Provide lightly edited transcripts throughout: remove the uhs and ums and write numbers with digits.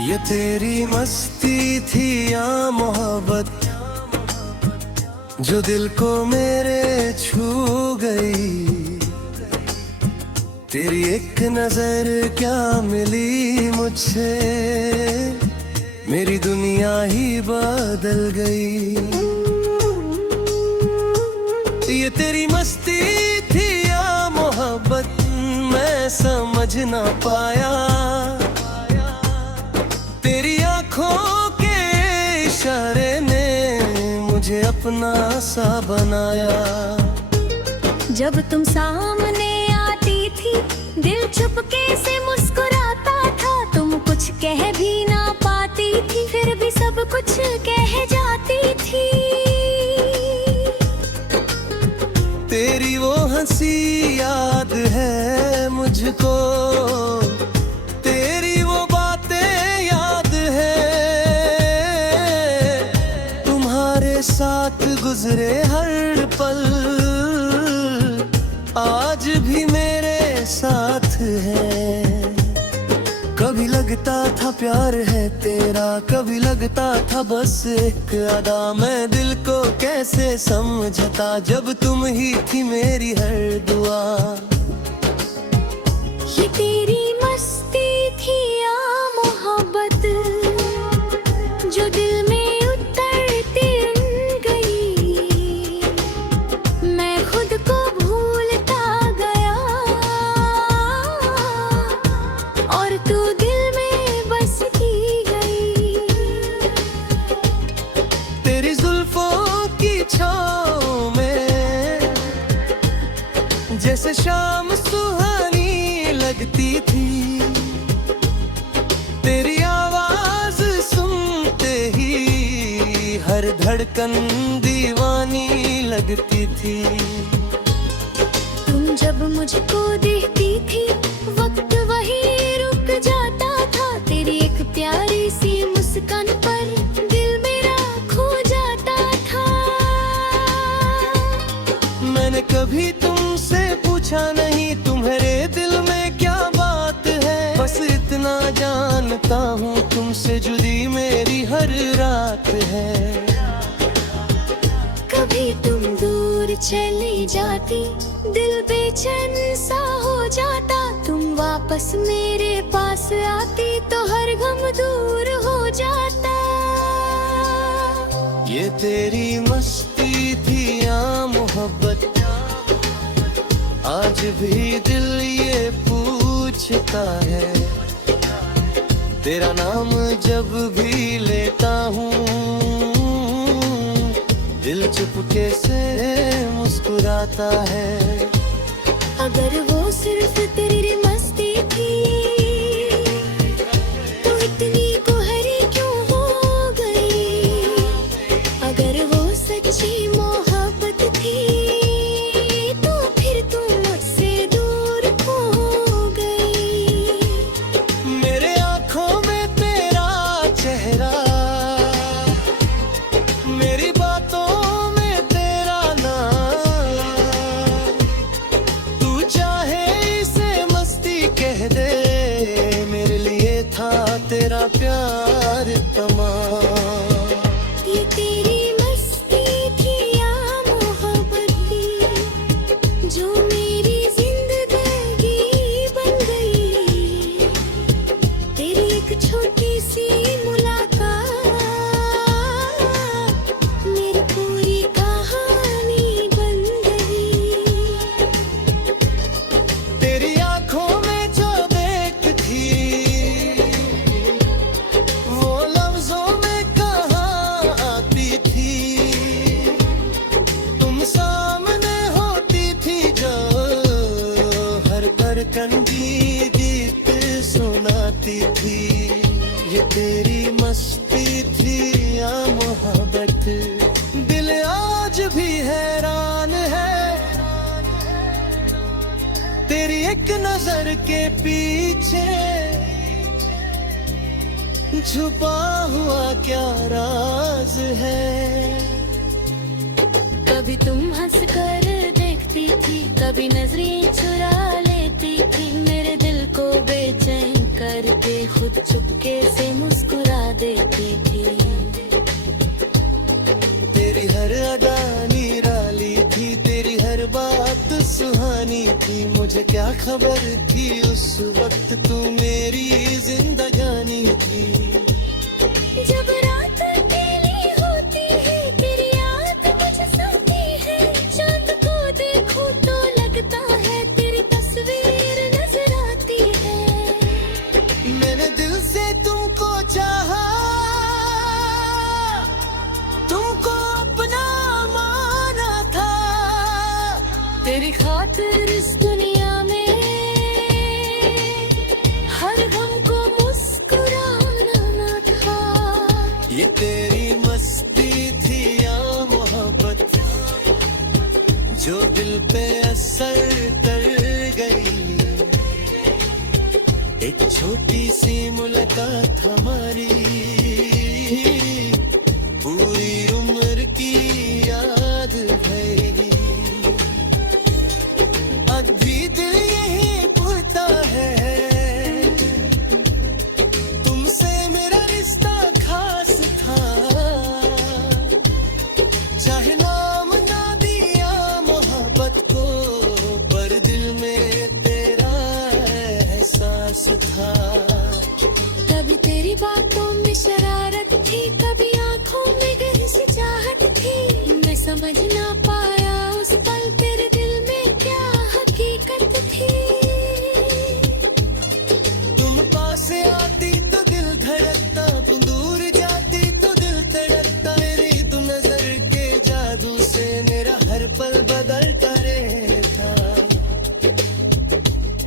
ये तेरी मस्ती थी या मोहब्बत, जो दिल को मेरे छू गई। तेरी एक नजर क्या मिली मुझसे, मेरी दुनिया ही बदल गई। ये तेरी मस्ती थी या मोहब्बत, मैं समझ ना पाया। तेरी आँखों के इशारे ने मुझे अपना सा बनाया। जब तुम सामने आती थी, दिल चुपके से मुस्कुराता था। तुम कुछ कह भी ना पाती थी, फिर भी सब कुछ कह जाती थी। तेरी वो हंसी याद है मुझको, तेरी वो बातें याद है। तुम्हारे साथ गुजरे हर पल आज भी मेरे साथ है। कभी लगता था प्यार है तेरा, कभी लगता था बस एक अदा। मैं दिल को कैसे समझता जब तुम ही थी मेरी हर दुआ। ये तेरी मस्ती थी या मोहब्बत, जो दिल में उतरती गई। मैं खुद को भूलता गया और तू दिल में बसती गई। तेरी जुल्फों की छाँव में जैसे शाम सुहानी लगती थी। तेरी आवाज सुनते ही हर धड़कन दीवानी लगती थी। तुम जब मुझको देखती थी, वक्त वही रुक जाता था। तेरी एक प्यारी सी मुस्कान पर दिल मेरा खो जाता था। मैंने कभी तुमसे पूछा नहीं तुम्हारे दिल में क्या बात है। बस इतना जानता हूँ तुमसे जुड़ी मेरी हर रात है। कभी तुम दूर चली जाती, दिल बेचैन सा हो जाता। तुम वापस मेरे पास आती तो हर गम दूर हो जाता। ये तेरी मस्ती थी या मोहब्बत, आज भी दिल ये पूछता है। तेरा नाम जब भी लेता हूँ, दिल चुपके से मुस्कुराता है। अगर वो सिर्फ तेरी मस्ती थी, तो इतनी कुहरी क्यों हो गई। अगर वो सच्ची मोहब्बत थी, तो फिर तुम मुझसे दूर हो गई। मेरे आँखों में तेरा चेहरा, मेरी बातों में तेरा नाम। तू चाहे इसे मस्ती कह दे, मेरे लिए था तेरा प्यार तमाम। ये तेरी मस्ती थी या मोहब्बत, जो मेरी जिंदगी बन गई। तेरी एक छोटी सी मुलाकात मेरी पूरी कहानी बन गई। तेरी आँखों में जो देख थी, वो लफ्जों में कहाँ आती थी। तुम सामने होती थी जो हर धड़कन की गीत सुनाती थी। ये तेरी मस्ती थी या मोहब्बत, दिल आज भी हैरान है। तेरी एक नजर के पीछे छुपा हुआ क्या राज है। कभी तुम हंस कर देखती थी, कभी नजरें चुरा लेती थी। मेरे दिल को बेचैन करके खुद खुद चुपके से मुस्कुरा देती थी। तेरी हर अदा निराली थी, तेरी हर बात सुहानी थी। मुझे क्या खबर थी उस वक्त तू मेरी जिंदगानी थी। जब रात अकेली होती है तेरी याद मुझे सताती है। चांद को देखूं तो लगता है तेरी तस्वीर नजर आती है। मैंने दिल से तुमको चाहा, तुमको अपना माना था। तेरी खातिर इस दुनिया में हर गम को मुस्कुराना था। ये तेरी मस्ती थी या मोहब्बत, जो दिल पे असर कर गई। एक छोटी सी मुलाकात हमारी पूरी उम्र की याद है। अब भी दिल यही पूछता है, तुमसे मेरा रिश्ता खास था। चाहे नाम ना दिया मोहब्बत को, पर दिल में तेरा एहसास था। कभी तेरी बातों में शरारत थी, कभी आंखों में गहरी सी चाहत थी। मैं समझ ना पाया उस पल तेरे दिल में क्या हकीकत थी। तुम पास आती तो दिल धड़कता, तुम दूर जाती तो दिल तड़पता। मेरी तुम नजर के जादू से मेरा हर पल बदलता रहता।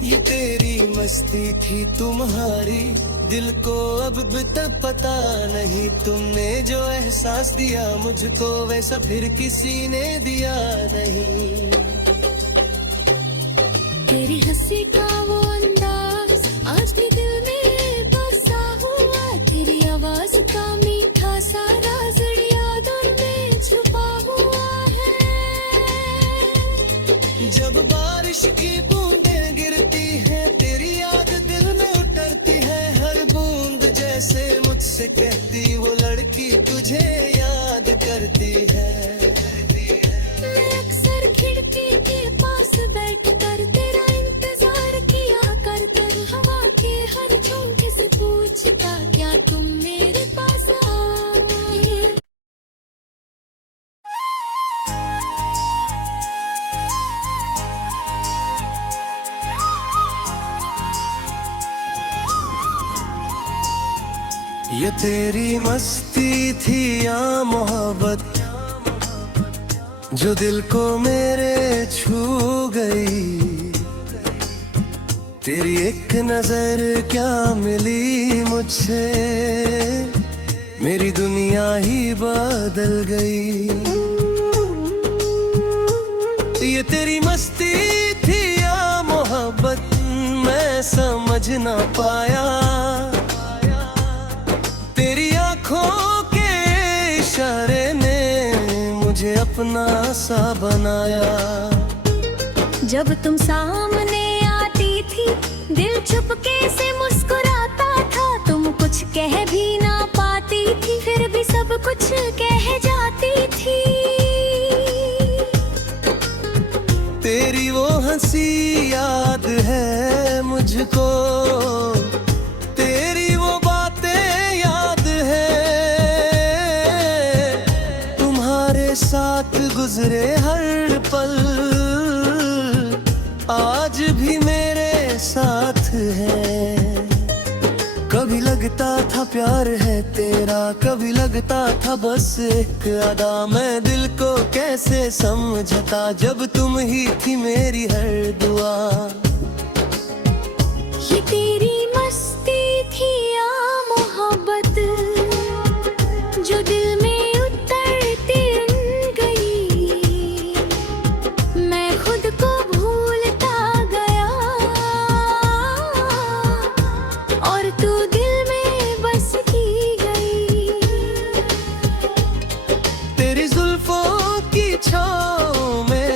ये तेरी मस्ती थी तुम्हारी, दिल को अब भी तक पता नहीं। तुमने जो एहसास दिया मुझको वैसा फिर किसी ने दिया नहीं। तेरी हंसी का वो अंदाज आज भी दिल में बसा हुआ। तेरी आवाज का मीठा सा राज यादों में छुपा हुआ है। जब बारिश की बूंदें गिरती हैं, तेरी याद दिल में उतरती है। हर बूंद जैसे मुझसे कहती, वो लड़की तुझे याद करती है। मैं अक्सर खिड़की के पास बैठकर तेरा इंतजार किया करता। हवा के हर झोंके से पूछता, क्या तुम मेरे पास आओगे। ये तेरी मस्ती थी या मोहब्बत, जो दिल को मेरे छू गई। तेरी एक नजर क्या मिली मुझसे, मेरी दुनिया ही बदल गई। ये तेरी मस्ती थी या मोहब्बत, मैं समझ ना पाया। तेरी आंखों के इशारे ने मुझे अपना सा बनाया। जब तुम सामने आती थी दिल चुपके से मुस्कुराता था। तुम कुछ कह भी ना पाती थी, फिर भी सब कुछ कह जाती थी। तेरी वो हंसी याद है मुझको, तेरी वो बातें याद है। तुम्हारे साथ गुजरे हर पल आज भी मेरे साथ है। कभी लगता था प्यार है तेरा, कभी लगता था बस एक अदा। मैं दिल को कैसे समझता जब तुम ही थी मेरी हर दुआ। ये तेरी मस्ती थी या मोहब्बत, जो दिल में उतरती गई। मैं खुद को भूलता गया और तू दिल में बसती गई। तेरी जुल्फों की छाँव में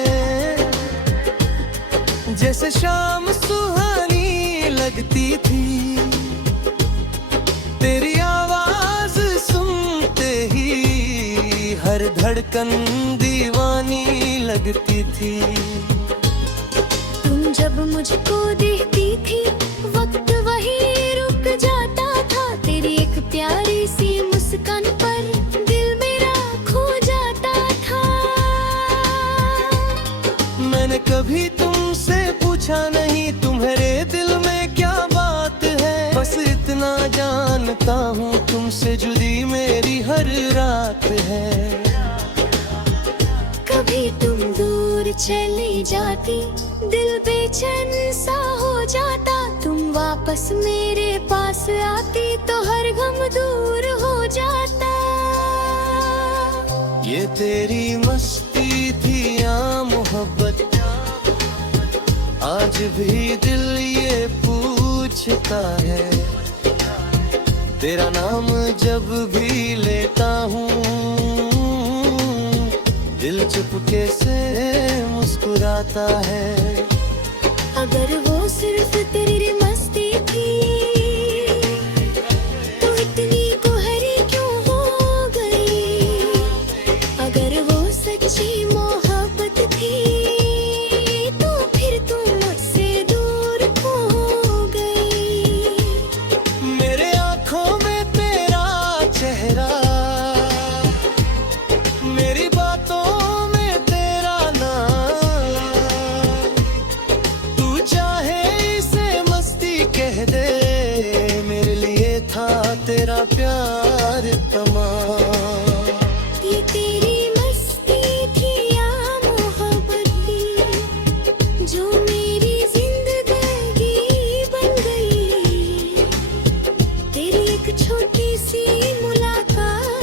जैसे शाम सुहानी लगती थी। हर धड़कन दीवानी लगती थी। तुम जब मुझको देखती थी वक्त वही रुक जाता था। तेरी एक प्यारी सी मुस्कान पर दिल मेरा खो जाता था। मैंने कभी तुमसे पूछा नहीं तुम्हारे दिल में क्या बात है, बस इतना जानता हूँ तुमसे जुड़ी मेरी हर रात है। कभी तुम दूर चली जाती दिल बेचैन सा हो जाता। तुम वापस मेरे पास आती तो हर गम दूर हो जाता। ये तेरी मस्ती थी या मोहब्बत, आज भी दिल ये पूछता है। तेरा नाम जब भी लेता हूँ दिल चुपके से मुस्कुराता है। अगर वो सिर्फ तेरी मस्ती थी तो इतनी कोहरी क्यों हो गई। अगर वो सच्ची मोहब्बत थी तो फिर तुम मुझसे दूर हो गई। मेरे आँखों में तेरा चेहरा, मेरी बातों में तेरा नाम। तू चाहे इसे मस्ती कह दे, मेरे लिए था तेरा प्यार तमाम। ये तेरी मस्ती थी या मोहब्बत थी जो मेरी जिंदगी बन गई। तेरी एक छोटी सी मुलाकात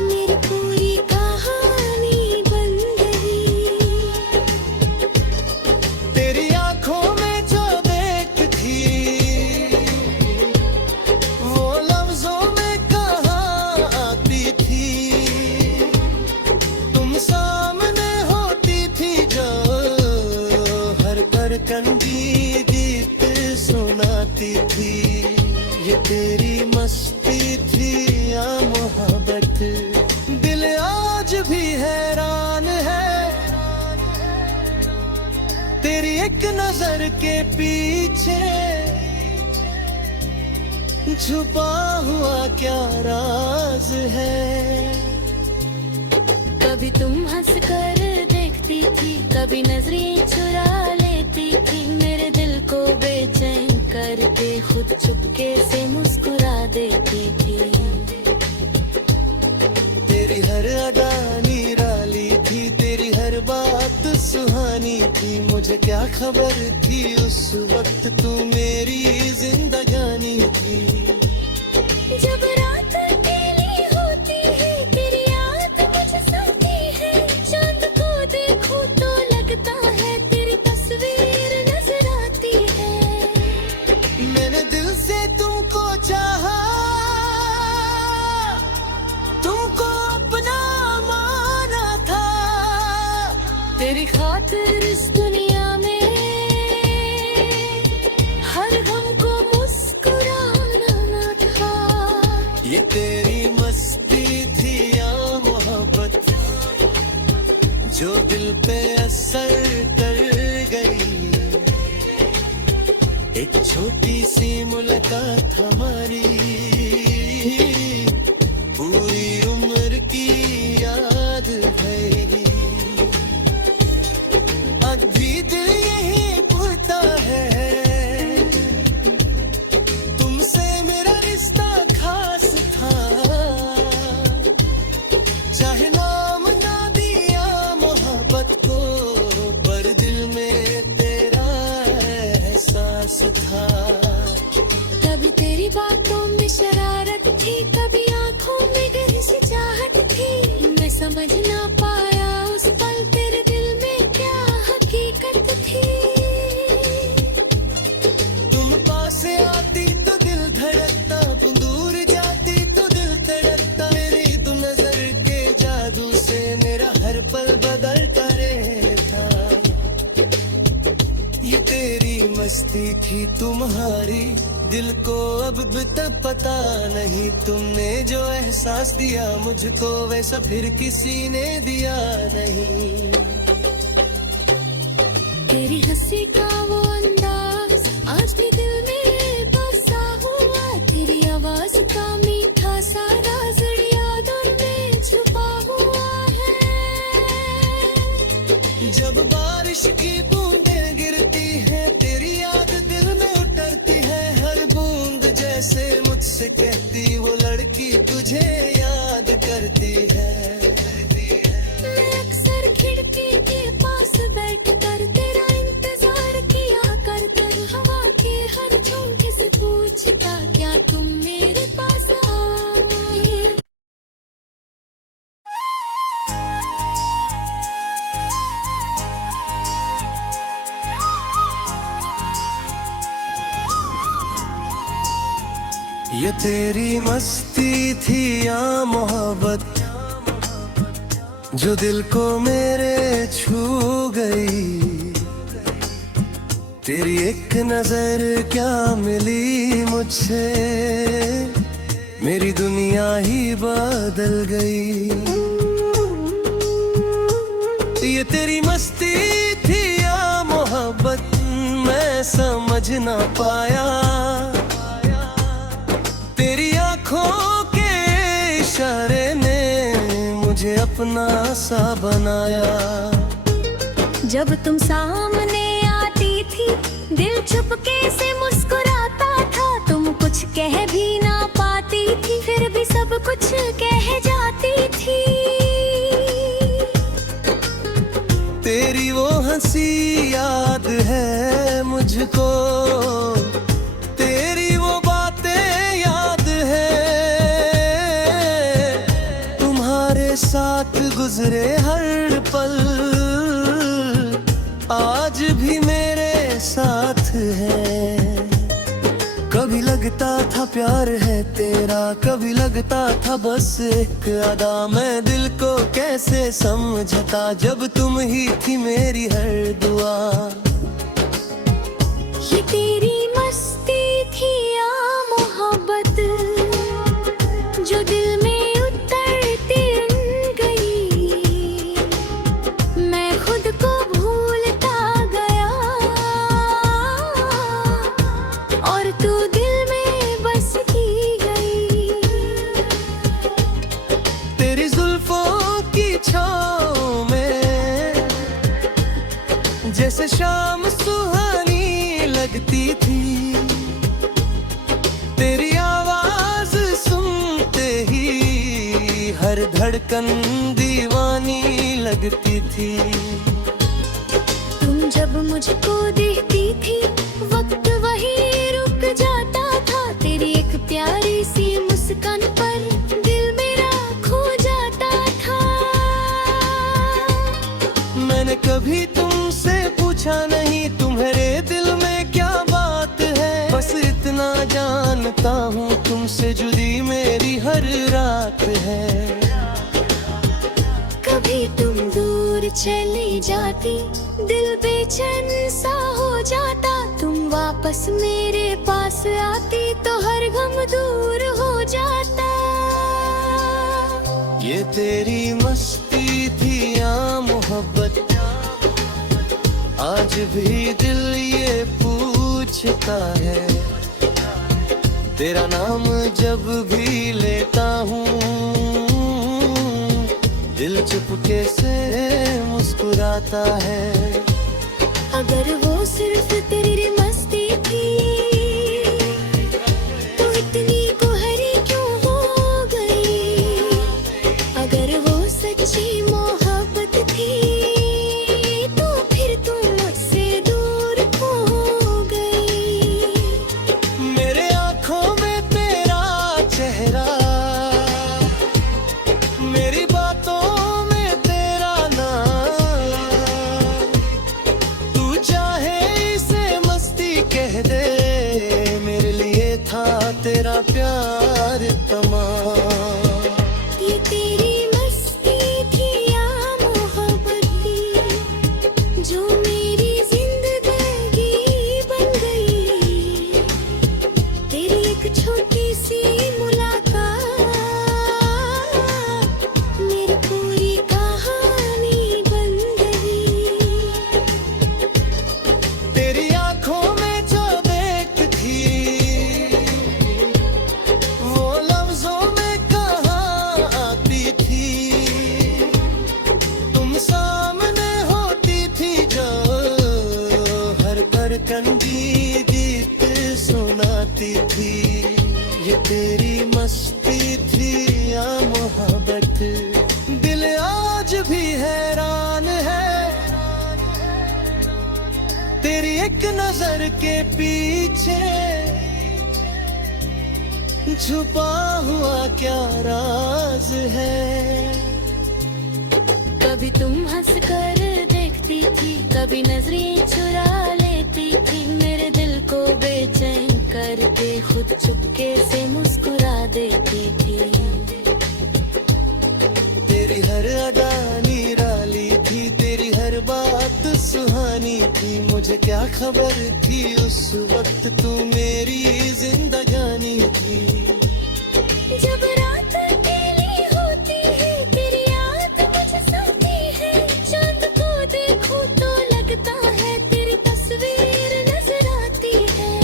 मेरी पूरी कहानी बन गई। तेरी आँखों में जो देख थी वो लफ्जों में कहाँ आती थी। तुम सामने होती थी जो हर धड़कन की गीत सुनाती थी। ये तेरी मस्ती थी या मोहब्बत, दिल आज भी हैरान है। तेरी एक नजर के पीछे छुपा हुआ क्या राज है। कभी तुम हंस कर देखती थी, कभी नजरें चुरा लेती थी। मेरे दिल को बेचैन करके खुद चुपके से मुस्कुरा देती थी। तेरी हर अदा निराली थी, तेरी हर बात सुहानी थी। मुझे क्या खबर थी उस वक्त तू मेरी जिंदगानी थी। जब रात अकेली होती है तेरी याद मुझे सताती है। चांद को देखूं तो लगता है तेरी तस्वीर नजर आती है। मैंने दिल से तुमको चाहा, तुमको अपना माना था। तेरी खातिर इस दुनिया में हर गम को मुस्कुराना था। ये तेरी मस्ती थी या मोहब्बत जो दिल पे असर कर गई। एक छोटी सी मुलाकात हमारी पूरी उम्र की याद भरी। अब भी दिल यही पूछता है तुमसे मेरा रिश्ता खास था। चाहे नाम ना दिया मोहब्बत को, पर दिल में तेरा एहसास था। कभी तेरी बातों में मस्ती थी तुम्हारी, दिल को अब तक पता नहीं। तुमने जो एहसास दिया मुझको वैसा फिर किसी ने दिया नहीं। तेरी हंसी का वो अंदाज आज भी दिल में बसा हुआ, तेरी आवाज का मीठा सा राज यादों में छुपा हुआ है। जब बारिश की बूंदें गिरती हैं तेरी याद दिल में उतरती है, हर बूंद जैसे मुझसे कहती वो लड़की तुझे याद करती है। मैं अक्सर खिड़की के पास बैठकर तेरा इंतजार किया करता, हवा के हर झोंके से पूछता क्या तुम मेरे पास आओगे। ये तेरी मस्ती थी या मोहब्बत जो दिल को मेरे छू गई। तेरी एक नजर क्या मिली मुझसे, मेरी दुनिया ही बदल गई। ये तेरी मस्ती थी या मोहब्बत मैं समझ ना पाया, तेरी आँखों के इशारे ने मुझे अपना सा बनाया। जब तुम सामने आती थी दिल चुपके से मुस्कुराता था, तुम कुछ कह भी ना पाती थी फिर भी सब कुछ कह जाती थी। तेरी वो हंसी याद है मुझको, तेरी वो बातें याद है, तुम्हारे साथ गुजरे हर पल आज भी मेरे साथ है। कभी लगता था प्यार है तेरा, कभी लगता था बस एक अदा। मैं दिल को कैसे समझता जब तुम ही थी मेरी हर दुआ। ये तेरी मस्ती थी या मोहब्बत जो दिल में उतरती गई, मैं खुद को भूलता गया और तू दिल में बसती गई। तेरी जुल्फों की छाँव में जैसे शाम सुहानी लगती थी, तेरी आवाज सुनते ही हर धड़कन दीवानी लगती थी। तुम जब मुझको देखती थी वक्त वही रुक जाता था, तेरी एक प्यारी सी मुस्कान पर दिल मेरा खो जाता था। मैंने कभी तुमसे पूछा नहीं तुम्हारे दिल में क्या बात है, बस इतना जानता हूँ तुमसे जुड़ी मेरी हर रात है। कभी तुम दूर चली जाती दिल बेचैन सा हो जाता, तुम वापस मेरे पास आती तो हर गम दूर हो जाता। ये तेरी मस्ती थी या मोहब्बत आज भी दिल ये पूछता है, तेरा नाम जब भी लेता हूँ दिल चुपके से मुस्कुराता है। अगर वो सिर्फ तेरी मस्ती थी तो इतनी कुहरी क्यों हो गई, अगर वो सच्ची मोहब्बत थी तो फिर तुम मुझसे दूर हो गई। मेरे आँखों में तेरा चेहरा, मेरी बातों में तेरा नाम, तू चाहे एक नजर के पीछे छुपा हुआ क्या राज है। कभी तुम हंस कर देखती थी, कभी नजरें चुरा लेती थी, मेरे दिल को बेचैन करके खुद चुपके से मुस्कुरा देती थी। तेरी हर अदा निराली थी, तेरी हर बात सुहानी थी, मुझे क्या खबर थी उस वक्त तू मेरी जिंदगानी थी। जब रात अकेली होती है, तेरी याद मुझे सताती है, चांद को देखूं तो लगता है तेरी तस्वीर नजर आती है।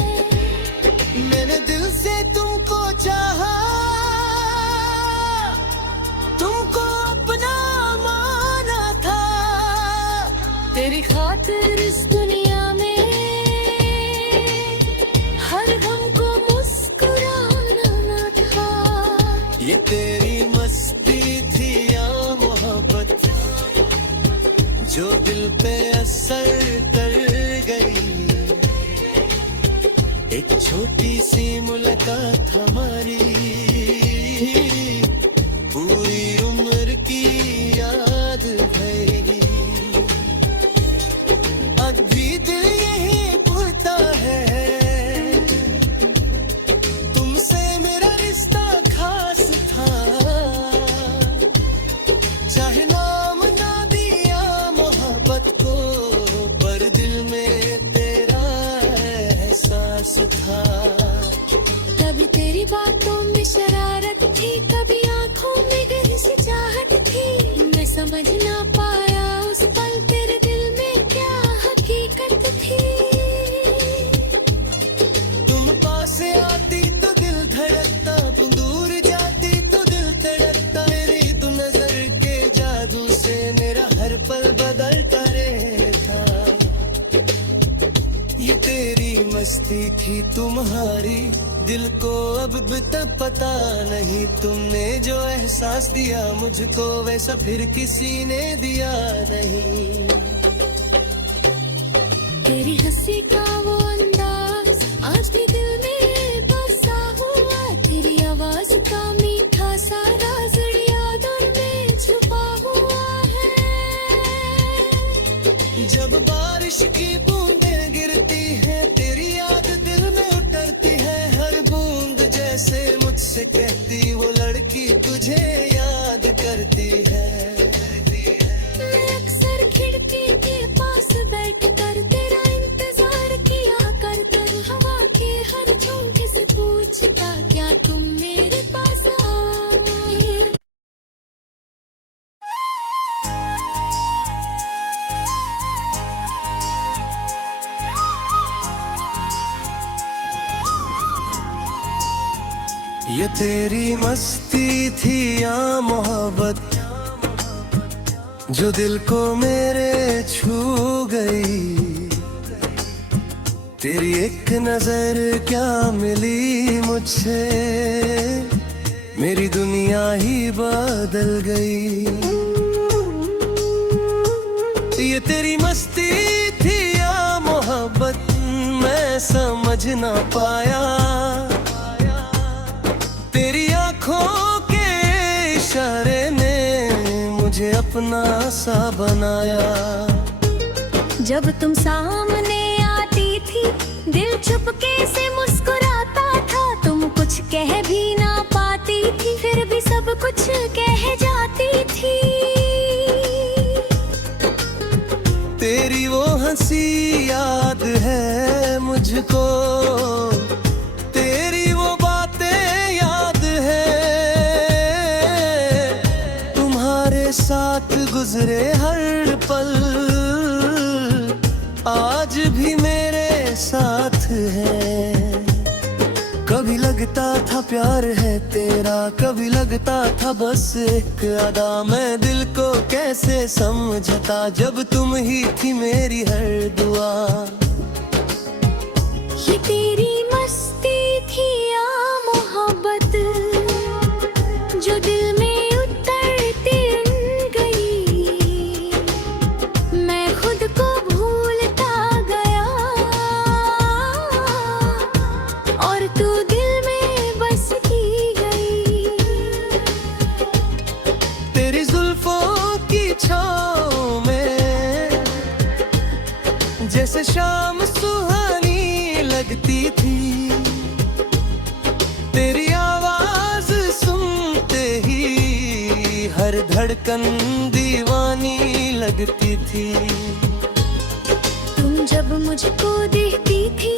मैंने दिल से तुमको चाहा, तुमको अपना माना था, तेरी खातिर इस दुनिया में हर गम को मुस्कुराना था। ये तेरी मस्ती थी या मोहब्बत जो दिल पे असर कर गई। एक छोटी सी मुलाकात हमारी पूरी उम्र की याद भरी। अब भी दिल यही पूछता है, तुमसे मेरा रिश्ता खास था, चाहे नाम ना दिया मोहब्बत को, पर दिल में तेरा एहसास था। कभी तेरी बातों में शरारत थी, कभी आंखों में गहरी सी चाहत थी, मैं समझ ना पाया उस पल तेरे दिल में क्या हकीकत थी। तुम पास आती तो दिल धड़कता, तुम दूर जाती तो दिल तड़पता, मेरी तो नजर के जादू से मेरा हर पल बदलता रहता। ये तेरी मस्ती थी तुम्हारी, दिल को अब भी तक पता नहीं, तुमने जो एहसास दिया मुझको वैसा फिर किसी ने दिया नहीं। तेरी हंसी का वो अंदाज आज भी दिल में बसा हुआ, तेरी आवाज का मीठा सा राज यादों में छुपा हुआ है। जब बारिश की बूंदें गिरती हैं, तेरी याद दिल में उतरती है, हर बूंद जैसे मुझसे कहती वो लड़की तुझे याद करती है। मैं अक्सर खिड़की के पास बैठ कर तेरा इंतजार किया करता, हवा के हर झोंके से पूछता क्या तुम मेरे पास आए। ये तेरी मस्ती थी या मोहब्बत जो दिल को मेरे छू गई। तेरी एक नजर क्या मिली मुझसे, मेरी दुनिया ही बदल गई। ये तेरी मस्ती थी या मोहब्बत मैं समझ ना पाया, तेरी आंखों के इशारे ने मुझे अपना सा बनाया। जब तुम सामने आती थी, दिल चुपके से मुस्कुराता था, तुम कुछ कह भी ना पाती थी, फिर भी सब कुछ कह जाती थी। तेरी वो हंसी याद है मुझको, तेरी वो बातें याद है, तुम्हारे साथ गुजरे हर पल आज भी मेरे साथ है। कभी लगता था प्यार है तेरा, कभी लगता था बस एक अदा, मैं दिल को कैसे समझता जब तुम ही थी मेरी हर दुआ। ये तेरी मस्ती थी या मोहब्बत जो दिल में उतरती गई, मैं खुद को भूलता गया से शाम सुहानी लगती थी, तेरी आवाज सुनते ही हर धड़कन दीवानी लगती थी। तुम जब मुझको देखती थी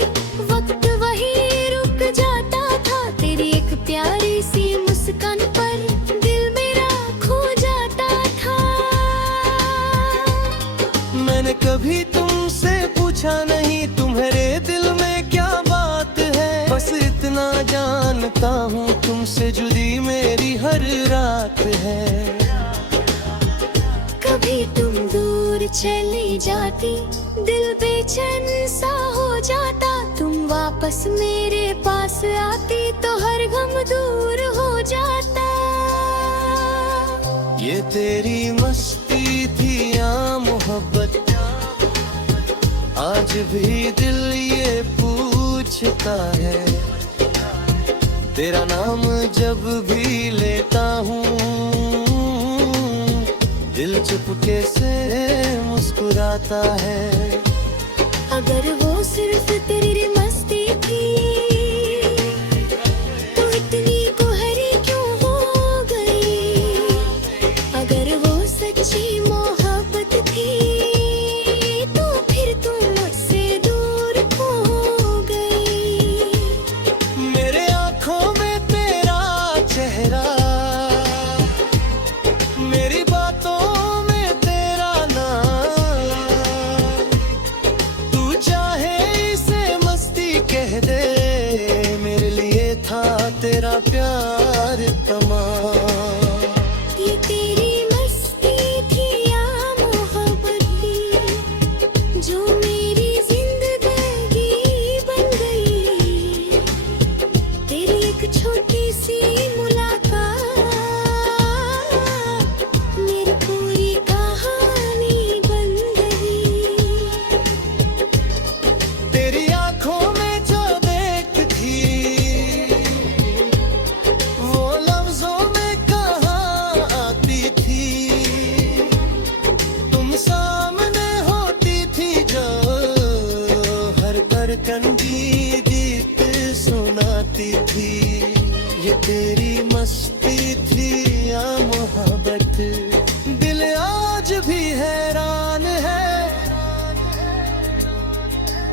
वक्त वही रुक जाता था, तेरी एक प्यारी सी मुस्कान पर दिल मेरा खो जाता था। मैंने कभी तुमसे पूछा नहीं तुम्हारे दिल में क्या बात है, बस इतना जानता हूँ तुमसे जुड़ी मेरी हर रात है। कभी तुम दूर चली जाती दिल बेचैन सा हो जाता, तुम वापस मेरे पास आती तो हर गम दूर हो जाता। ये तेरी मस्ती थी या मोहब्बत, आज भी दिल ये पूछता है। तेरा नाम जब भी लेता हूँ दिल चुपके से मुस्कुराता है। अगर वो सिर्फ तेरी मस्ती थी तो इतनी कोहरी क्यों हो गई, अगर वो सच्ची मोहब्बत थी तो फिर तुम मुझसे दूर हो गई। मेरे आँखों में तेरा चेहरा, मेरी बातों में तेरा नाम, तू चाहे इसे मस्ती कह दे, मेरे लिए था तेरा प्यार तमाम। ये तेरी मस्ती थी या मोहब्बत थी जो मेरी जिंदगी बन गई, तेरी एक छोटी सी मुलाकात मेरी पूरी कहानी बन गई। तेरी आँखों में जो देख थी वो लफ्जों में कहाँ आती थी, तुम सामने होती थी जो हर धड़कन की गीत सुनाती थी। ये तेरी मस्ती थी या मोहब्बत, दिल आज भी हैरान है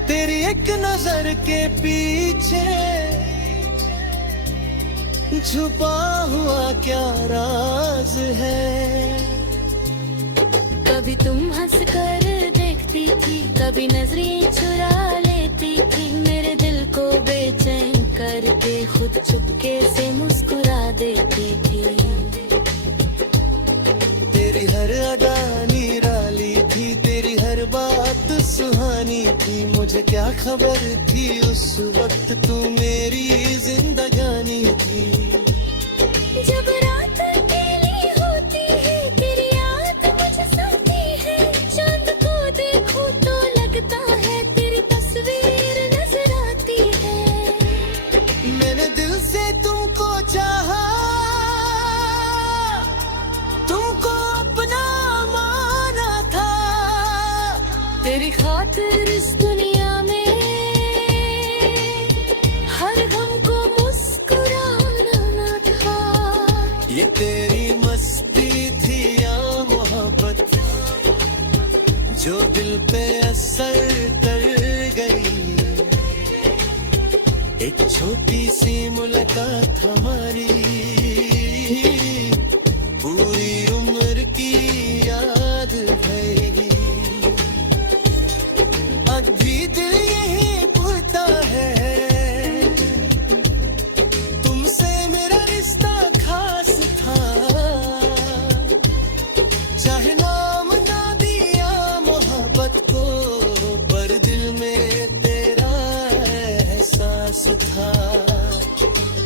तेरी एक नजर के पीछे छुपा हुआ क्या राज है। कभी तुम हंस कर देखती थी, कभी नजरें चुरा लेती थी, मेरे दिल को बेचैन करके खुद चुपके से मुस्कुरा देती थी। तेरी हर अदा निराली थी, तेरी हर बात सुहानी थी, मुझे क्या खबर थी उस वक्त तू मेरी जिंदगानी थी। जब रात अकेली होती है तेरी याद मुझे सताती है, चांद को देखूं तो लगता है तेरी तस्वीर नजर आती है। मैंने दिल से तुमको चाहा, तुमको अपना माना था, तेरी खातिर इस दुनिया में हर गम को मुस्कुराना था। ये तेरी मस्ती थी या मोहब्बत जो दिल पे असर कर गई, एक छोटी सी मुलाकात हमारी पूरी उम्र की याद भरी। अब भी दिल यही पूछता है तुमसे मेरा रिश्ता खास था, चाहे नाम ना दिया मोहब्बत को पर दिल में तेरा एहसास था।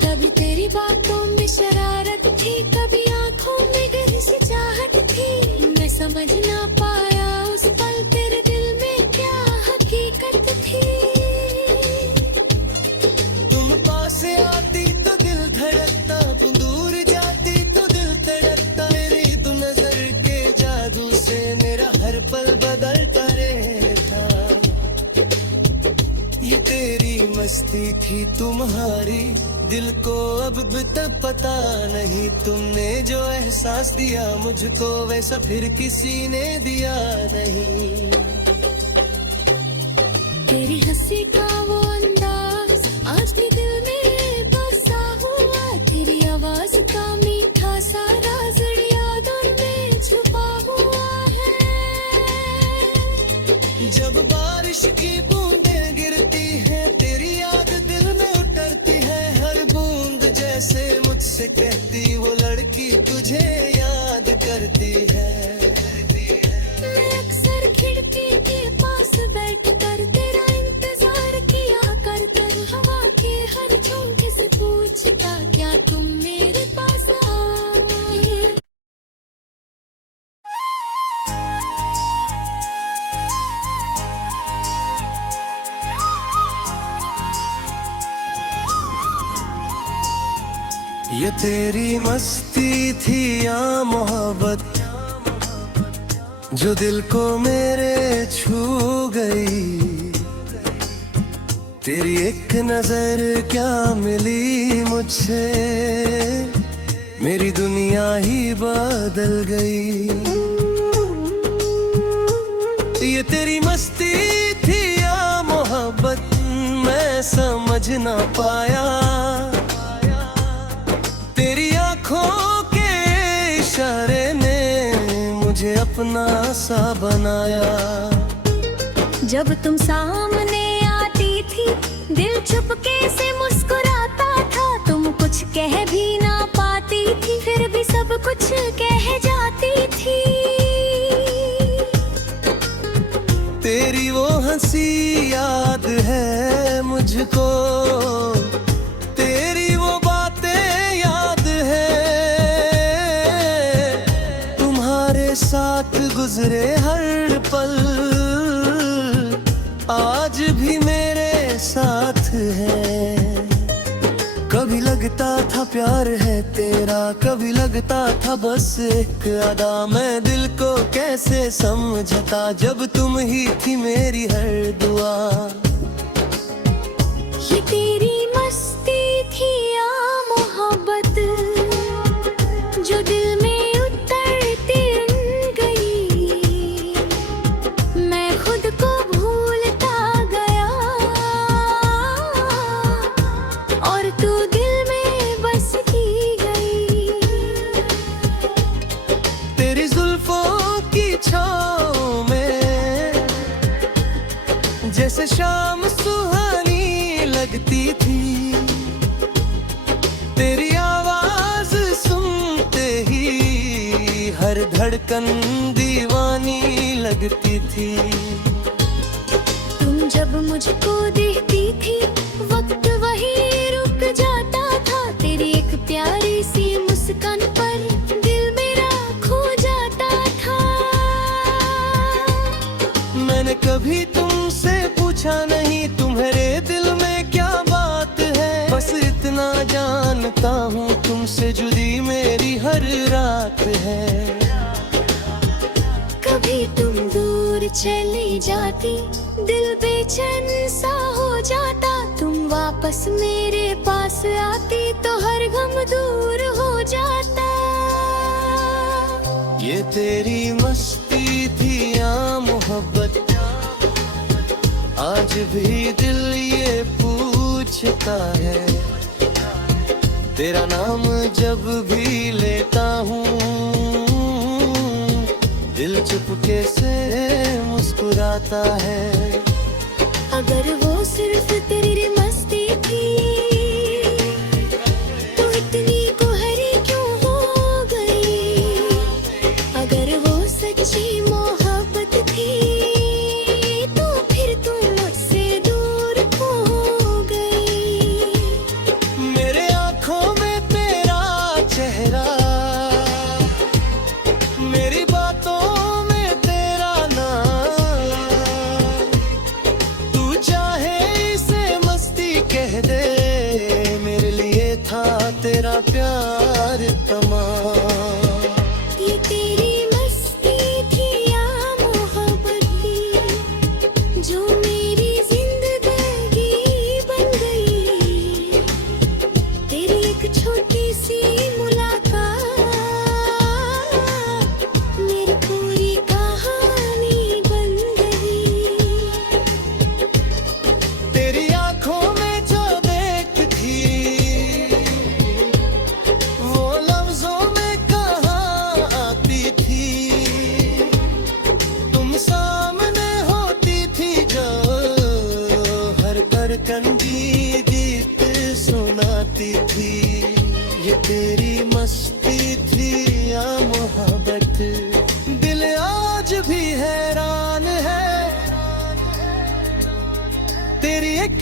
कभी तेरी बातों में मस्ती थी तुम्हारी, दिल को अब तक पता नहीं। तुमने जो एहसास दिया मुझको वैसा फिर किसी ने दिया नहीं। तेरी हंसी का वो अंदाज आज भी दिल में बसा हुआ, तेरी आवाज का मीठा सा राज यादों में छुपा हुआ है। जब बारिश की बूंदें गिरती हैं तेरी याद दिल में उतरती है, हर बूंद जैसे मुझसे कहती वो लड़की तुझे याद करती है। मैं अक्सर खिड़की के पास बैठकर तेरा इंतजार किया कर हवा के हर झोंके से पूछता क्या तुम मेरे पास आए। ये तेरी मस्ती थी या मोहब्बत जो दिल को मेरे छू गई। तेरी एक नजर क्या मिली मुझसे, मेरी दुनिया ही बदल गई। ये तेरी मस्ती थी या मोहब्बत मैं समझ ना पाया, तेरी आँखों के इशारे ने मुझे अपना सा बनाया। जब तुम सामने आती थी दिल चुपके से मुस्कुराता था, तुम कुछ कह भी ना पाती थी फिर भी सब कुछ कह जाती थी। तेरी वो हंसी याद है मुझको, तेरी वो बातें याद है, तुम्हारे साथ गुजरे हर पल आज भी मेरे साथ है। कभी लगता था प्यार है तेरा, कभी लगता था बस एक अदा। मैं दिल को कैसे समझता जब तुम ही थी मेरी हर दुआ। ये तेरी मस्ती थी या मोहब्बत जो दिल में उतरती गई, मैं खुद को भूलता गया और तू दिल में बसती गई। तेरी जुल्फों की छाँव में जैसे शाम सुहानी लगती थी, तेरी आवाज सुनते ही हर धड़कन दीवानी लगती थी। तुम जब मुझको देखती थी वक्त वही रुक जाता था, तेरी एक प्यारी सी मुस्कान पर दिल मेरा खो जाता था। मैंने कभी तुमसे पूछा नहीं तुम्हारे दिल में क्या बात है, बस इतना जानता हूँ तुमसे जुड़ी मेरी हर रात है। कभी तुम दूर चली जाती दिल बेचैन सा हो जाता, तुम वापस मेरे पास आती तो हर गम दूर हो जाता। ये तेरी मस्ती थी या मोहब्बत आज भी दिल ये पूछता है, तेरा नाम जब भी लेता हूँ दिल चुपके से मुस्कुराता है। अगर वो सिर्फ तेरी मस्ती थी तो इतनी कोहरी क्यों हो गई, अगर वो सच्ची मोहब्बत थी तो फिर तुम मुझसे दूर हो गई। मेरे आँखों में तेरा चेहरा, मेरी बातों में तेरा नाम, तू चाहे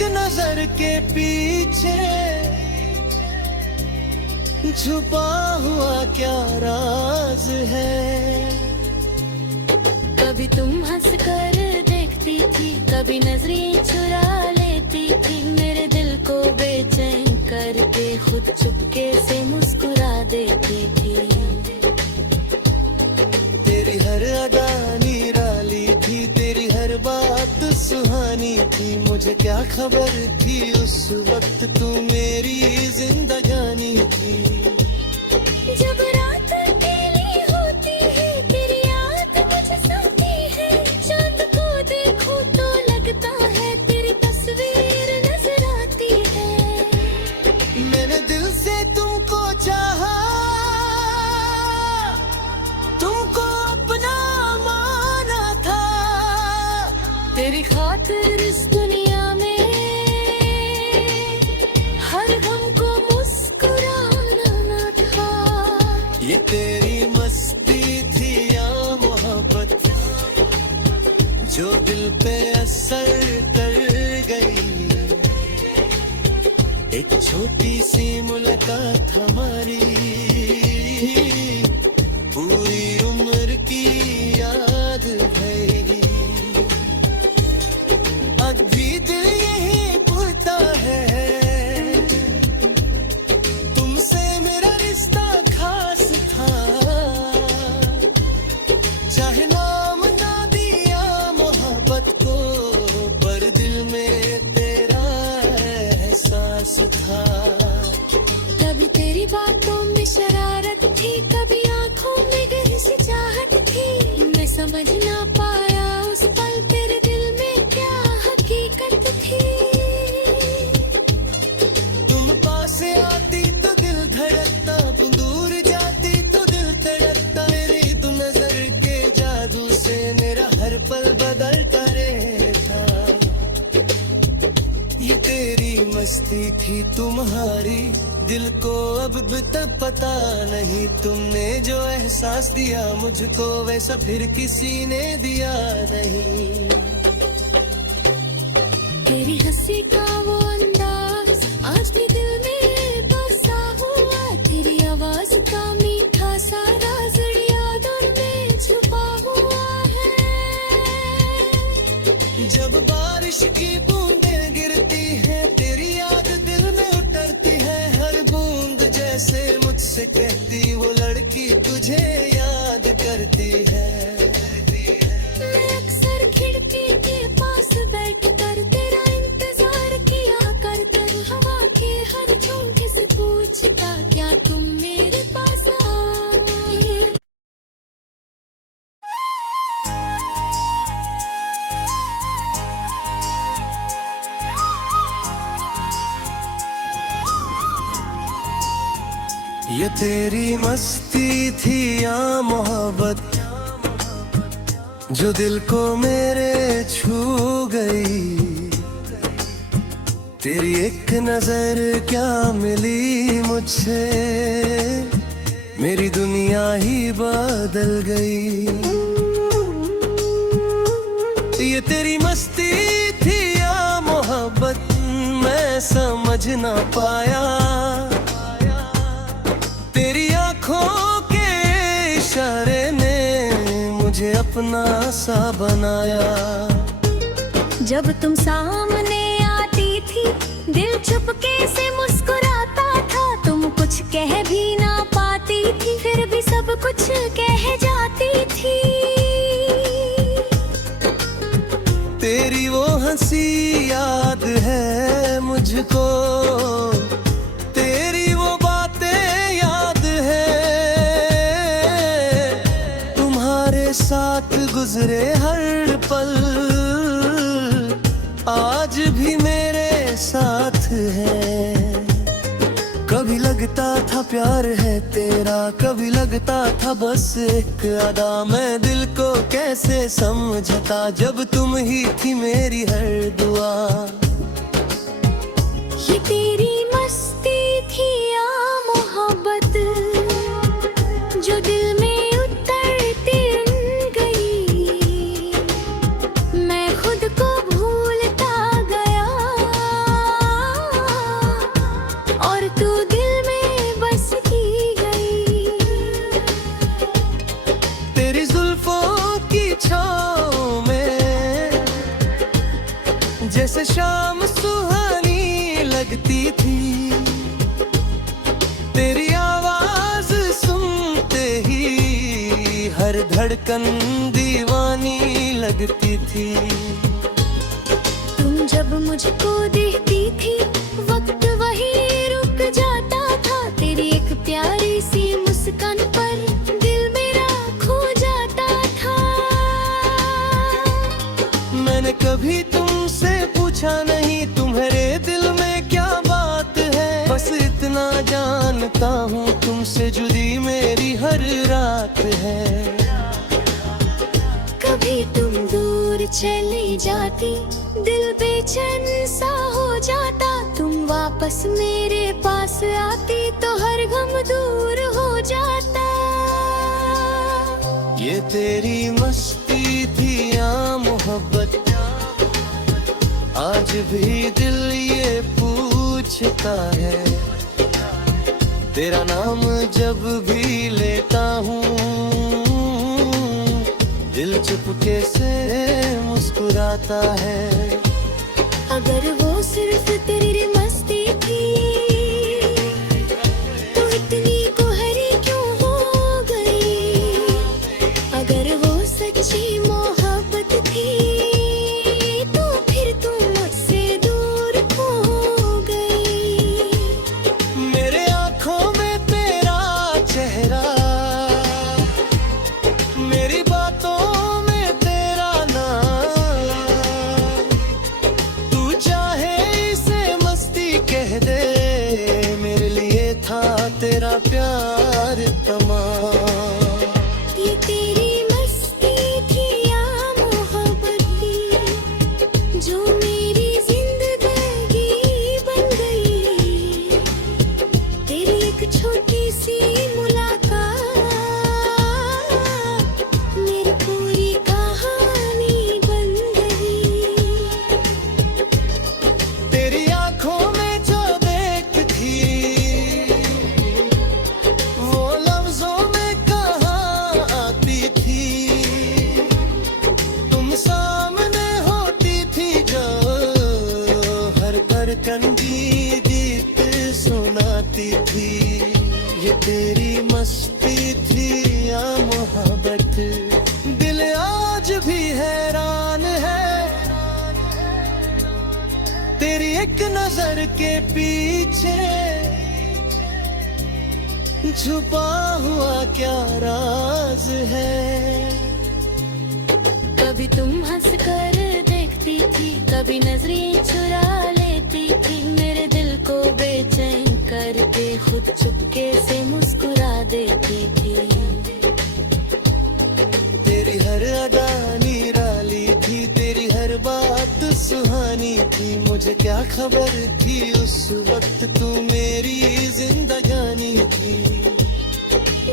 नजर के पीछे छुपा हुआ क्या राज है। कभी तुम हंस कर देखती थी, कभी नजरें चुरा लेती थी, मेरे दिल को बेचैन करके खुद चुपके से मुस्कुरा देती थी। तेरी हर अदा निराली थी, तेरी हर बात सुहानी थी, मुझे क्या खबर थी उस वक्त तू मेरी जिंदगानी थी। जब रात अकेली होती है, तेरी याद मुझे सताती है, चांद को देखूं तो लगता है तेरी तस्वीर नजर आती है। मैंने दिल से तुमको चाहा, तुमको अपना माना था, तेरी खातिर इस दुनिया में हर गम को मुस्कुराना था। ये तेरी मस्ती थी या मोहब्बत जो दिल पे असर कर गई। एक छोटी सी मुलाकात हमारी पूरी उम्र की याद है। अभी दिल यही पूछता है, तुमसे मेरा रिश्ता खास था, चाहे नाम ना दिया मोहब्बत को, पर दिल में तेरा एहसास था। कभी तेरी बातों में शरारत थी, कभी आंखों में गहरी सी चाहत थी, मैं समझ ना पाया उस पल तेरे दिल में क्या हकीकत थी। तुम पास आती तो दिल धड़कता, तुम दूर जाती तो दिल तड़पता, मेरी तुम नजर के जादू से मेरा हर पल बदलता रहता। ये तेरी मस्ती थी तुम्हारी, दिल को अब तक पता नहीं, तुमने जो एहसास दिया मुझको वैसा फिर किसी ने दिया नहीं। तेरी हंसी का वो अंदाज आज भी दिल में बसा हुआ, तेरी आवाज का मीठा सा राज यादों में छुपा हुआ है। जब बारिश की बूंदें गिरती हैं, तेरी याद दिल में उतरती है, हर बूंद जैसे मुझसे कहती वो लड़की तुझे याद करती है। मैं अक्सर खिड़की के पास बैठ कर तेरा इंतजार किया करता, हवा के हर झोंके से पूछता क्या तुम मेरे पास आए। ये तेरी मस्ती थी या मोहब्बत जो दिल को मेरे छू गई। तेरी एक नजर क्या मिली मुझसे, मेरी दुनिया ही बदल गई। ये तेरी मस्ती थी या मोहब्बत मैं समझ ना पाया, तेरी आंखों के इशारे ने मुझे अपना सा बनाया। जब तुम सामने आती थी, दिल चुपके से मुस्कुराता था, तुम कुछ कह भी ना पाती थी, फिर भी सब कुछ कह जाती थी। तेरी वो हंसी याद है मुझको, तेरी वो बातें याद है, तुम्हारे साथ गुजरे हर पल आज भी मेरे साथ है। कभी लगता था प्यार है तेरा, कभी लगता था बस एक अदा, मैं दिल को कैसे समझता जब तुम ही थी मेरी हर दुआ। ये तेरी मस्ती थी या मोहब्बत जो दिल में उतरती गई, मैं खुद को भूलता गया से शाम सुहानी लगती थी, तेरी आवाज सुनते ही हर धड़कन दीवानी लगती थी। तुम जब मुझको देखती थी वक्त वही रुक जाता था, तेरी एक प्यारी सी मुस्कान पर दिल मेरा खो जाता था। मैंने कभी तुमसे पूछा नहीं तुम्हारे दिल में क्या बात है, बस इतना जानता हूँ तुमसे जुड़ी मेरी हर रात है। कभी तुम दूर चली जाती दिल बेचैन सा हो जाता, तुम वापस मेरे पास आती तो हर गम दूर हो जाता। ये तेरी मस्ती थी या मोहब्बत, आज भी दिल ये पूछता है। तेरा नाम जब भी लेता हूँ दिल चुपके से मुस्कुराता है। अगर वो सिर्फ तेरी मस्ती थी तो इतनी कोहरी क्यों हो गई, अगर वो सच्ची मोहब्बत थी तो फिर तुम मुझसे दूर हो गई। मेरे आँखों में तेरा चेहरा, मेरी बातों में तेरा नाम, तू चाहे इसे मस्ती कह दे, मेरे लिए था तेरा प्यार तमाम। ये तेरी मस्ती थी या मोहब्बत थी जो मेरी जिंदगी बन गई, तेरी एक छोटी सी मुलाकात मेरी पूरी कहानी बन गई। तेरी आँखों में जो देखती वो लफ्जों में कहाँ आती थी, तुम सामने होती थी जो हर धड़कन की गीत सुनाती थी। ये तेरी मस्ती थी या मोहब्बत, दिल आज भी हैरान है तेरी एक नजर के पीछे छुपा हुआ क्या राज है। कभी तुम हंस कर देखती थी, कभी नजरें चुरा लेती थी, मेरे दिल को बेचैन करके खुद चुपके से मुस्कुरा देती थी। तेरी हर अदा निराली थी, तेरी हर बात सुहानी थी, मुझे क्या खबर थी उस वक्त तू मेरी जिंदगानी थी।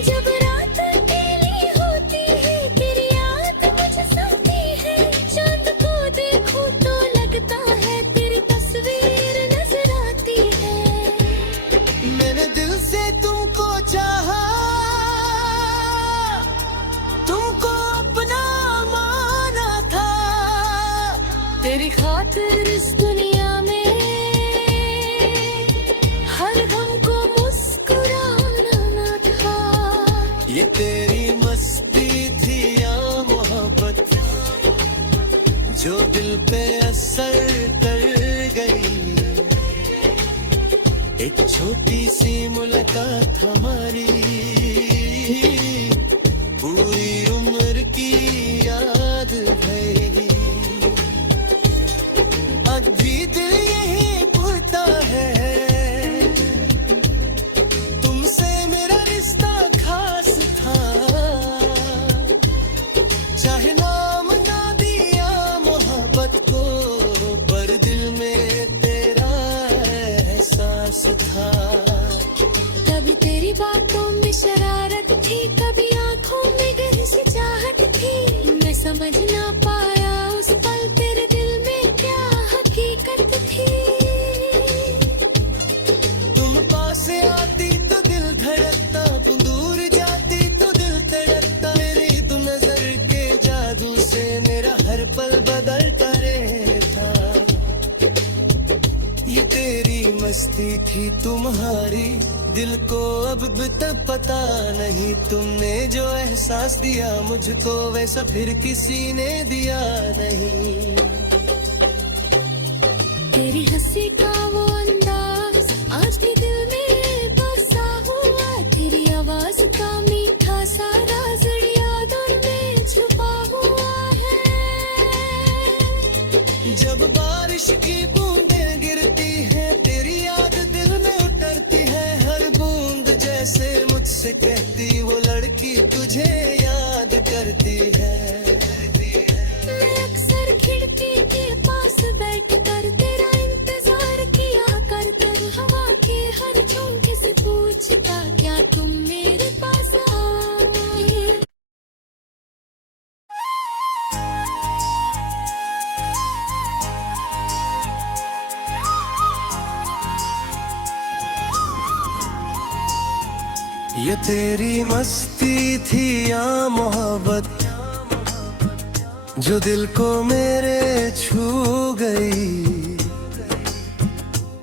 जब रात अकेली होती है तेरी याद मुझे सताती है, चांद को देखूं तो लगता है तेरी तस्वीर नजर आती है। मैंने दिल से तुमको चाहा, तुमको अपना माना था, तेरी खातिर इस दुनिया में हर गम को मुस्कुराना था। ये तेरी मस्ती थी या मोहब्बत जो दिल पे असर कर गई, एक छोटी सी मुलाकात हमारी पूरी उम्र की याद है। अब भी दिल यही पूछता है तुमसे मेरा रिश्ता खास था, चाहे नाम ना दिया मोहब्बत को पर दिल में तेरा एहसास था। कभी तेरी बातों में थी तुम्हारी, दिल को अब तक पता नहीं तुमने जो एहसास दिया मुझको वैसा फिर किसी ने दिया नहीं। तेरी हंसी का वो अंदाज आज भी दिल में बसा हुआ, तेरी आवाज का मीठा सा राज यादों में छुपा हुआ है। जब बारिश की बूंदें गिरती हैं तेरी याद दिल में उतरती है, हर बूंद जैसे मुझसे कहती वो लड़की तुझे याद करती है। मैं अक्सर खिड़की के पास बैठकर तेरा इंतजार किया करता, हवा के हर झोंके से पूछता क्या तुम मेरे पास आए। ये तेरी मस्ती थी या मोहब्बत जो दिल को मेरे छू गई,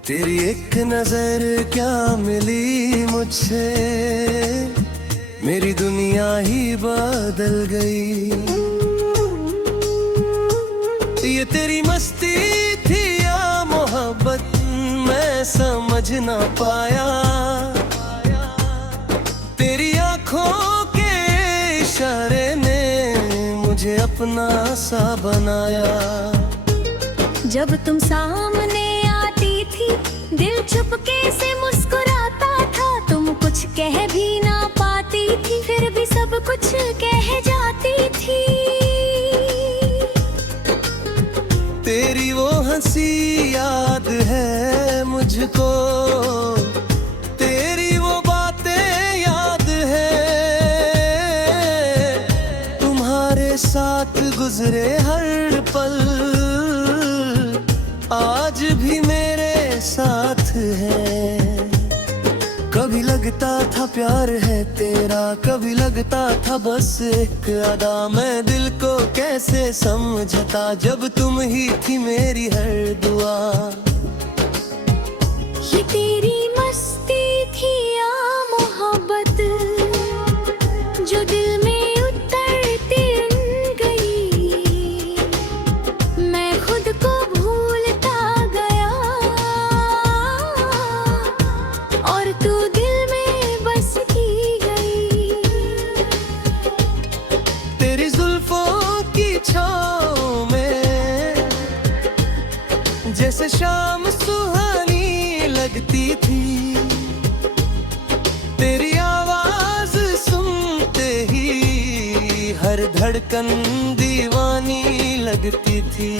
तेरी एक नजर क्या मिली मुझसे, मेरी दुनिया ही बदल गई। ये तेरी मस्ती थी या मोहब्बत मैं समझ ना पाया, तेरी आँखों के इशारे ने मुझे अपना सा बनाया। जब तुम सामने आती थी दिल चुपके से मुस्कुराता था, तुम कुछ कह भी ना पाती थी फिर भी सब कुछ कह जाती थी। तेरी वो हंसी याद है मुझको, तेरी वो बातें याद है, तुम्हारे साथ गुजरे हर पल आज भी मेरे साथ है। कभी लगता था प्यार है तेरा, कभी लगता था बस एक अदा, मैं दिल को कैसे समझता जब तुम ही थी मेरी हर दुआ। ये तेरी मस्ती थी या मोहब्बत जो दिल में उतरती गई, मैं खुद को भूलता गया और तू दिल में बसती गई। तेरी जुल्फों की छाँव में जैसे शाम सुहानी लगती थी, तेरी आवाज सुनते ही हर धड़कन दीवानी लगती थी।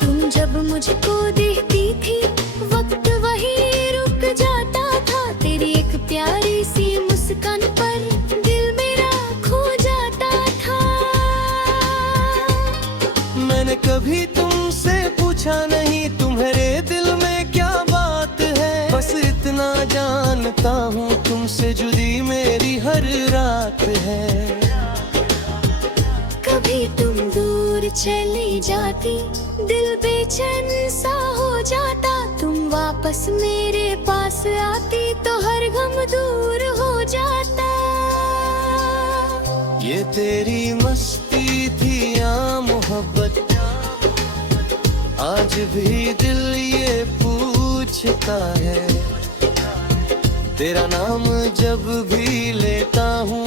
तुम जब मुझको देखती थी वक्त वही रुक जाता था, तेरी एक प्यारी सी मुस्कान पर दिल मेरा खो जाता था। मैंने कभी तुमसे पूछा नहीं तुम्हारे दिल में क्या बात है, बस इतना जानता हूँ तुमसे जुड़ी मेरी हर रात है। कभी तुम दूर चली जाती दिल बेचैन सा हो जाता, तुम वापस मेरे पास आती तो हर गम दूर हो जाता। ये तेरी मस्ती थी या मोहब्बत आज भी दिल ये पूछता है, तेरा नाम जब भी लेता हूँ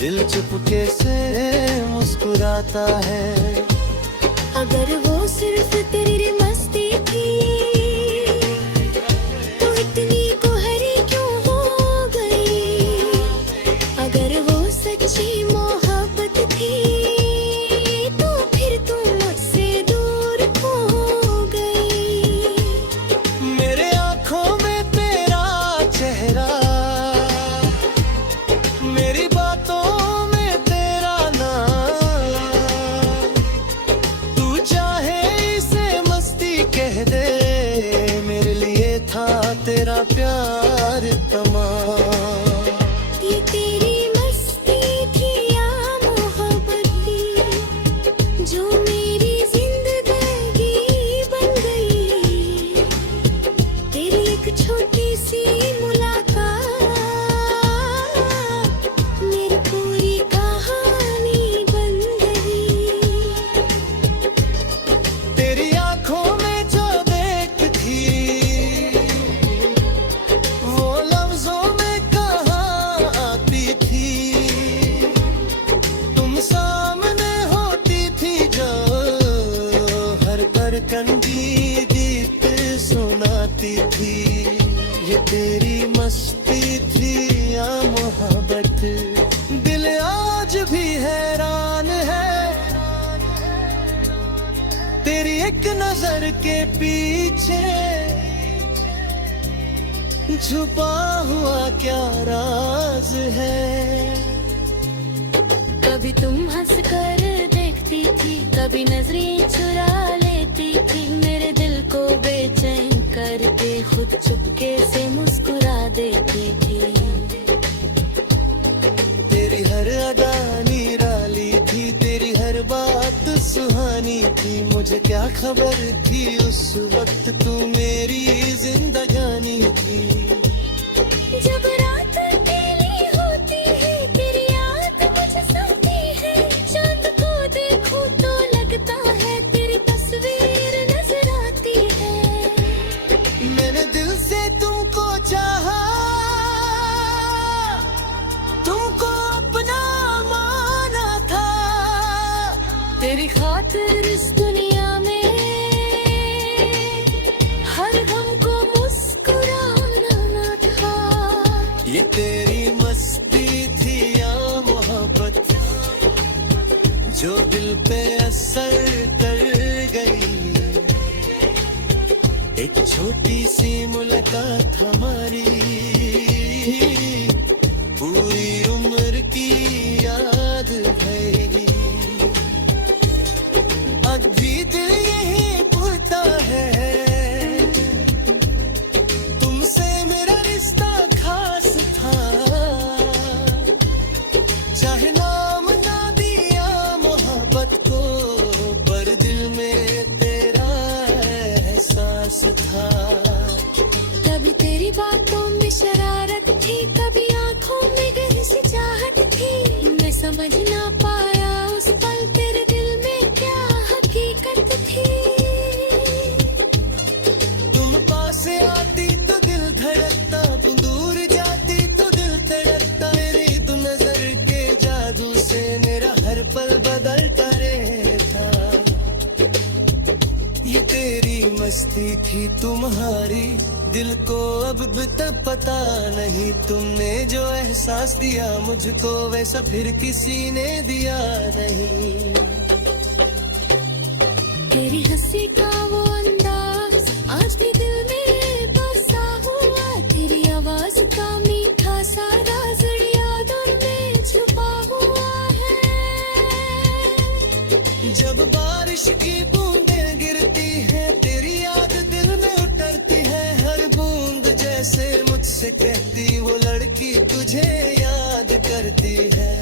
दिल चुपके से मुस्कुराता है। अगर वो सिर्फ तेरी मस्ती थी तो इतनी कोहरी क्यों हो गई, अगर वो सच्ची मोहब्बत थी तो फिर तुम मुझसे दूर हो गई। मेरे आँखों में तेरा चेहरा, मेरी बातों में तेरा नाम, तू चाहे नजर के पीछे छुपा हुआ क्या राज है। कभी तुम हंस कर देखती थी, कभी नजरें चुरा लेती थी, मेरे दिल को बेचैन करके खुद चुपके से मुस्कुरा देती थी। तेरी हर अदा निराली थी, तेरी हर बात सुहानी थी, मुझे क्या खबर थी उस वक्त तू मेरी जिंदगानी थी। जब रात अकेली होती है, तेरी याद मुझे सताती है, चांद को देखूं तो लगता है तेरी तस्वीर नजर आती है। मैंने दिल से तुमको चाहा, तुमको अपना माना था, तेरी खातिर इस दुनिया में हर गम को मुस्कुराना था। ये तेरी मस्ती थी या मोहब्बत जो दिल पे असर कर गई। एक छोटी सी मुलाकात हमारी पूरी उम्र की याद है। अभी दिल यही पूछता है, तुमसे मेरा रिश्ता खास था, चाहे नाम ना दिया मोहब्बत को, पर दिल में तेरा एहसास था। कभी तेरी बातों में शरारत थी, कभी आंखों में गहरी सी चाहत थी, मैं समझ ना पाया उस पल तेरे दिल में क्या हकीकत थी। तुम पास आती तो दिल धड़कता, तुम दूर जाती तो दिल तड़पता, मेरी तो नजर के जादू से मेरा हर पल बदलता रहता। ये तेरी मस्ती थी तुम्हारी, दिल को अब तक पता नहीं, तुमने जो एहसास दिया मुझको वैसा फिर किसी ने दिया नहीं। तेरी हंसी का वो अंदाज आज भी दिल में बसा हुआ, तेरी आवाज का मीठा सा राज यादों में छुपा हुआ है। जब बारिश की बूंदें गिरती हैं, तेरी याद दिल में उतरती है, हर बूंद जैसे मुझसे कहती वो लड़की तुझे याद करती है।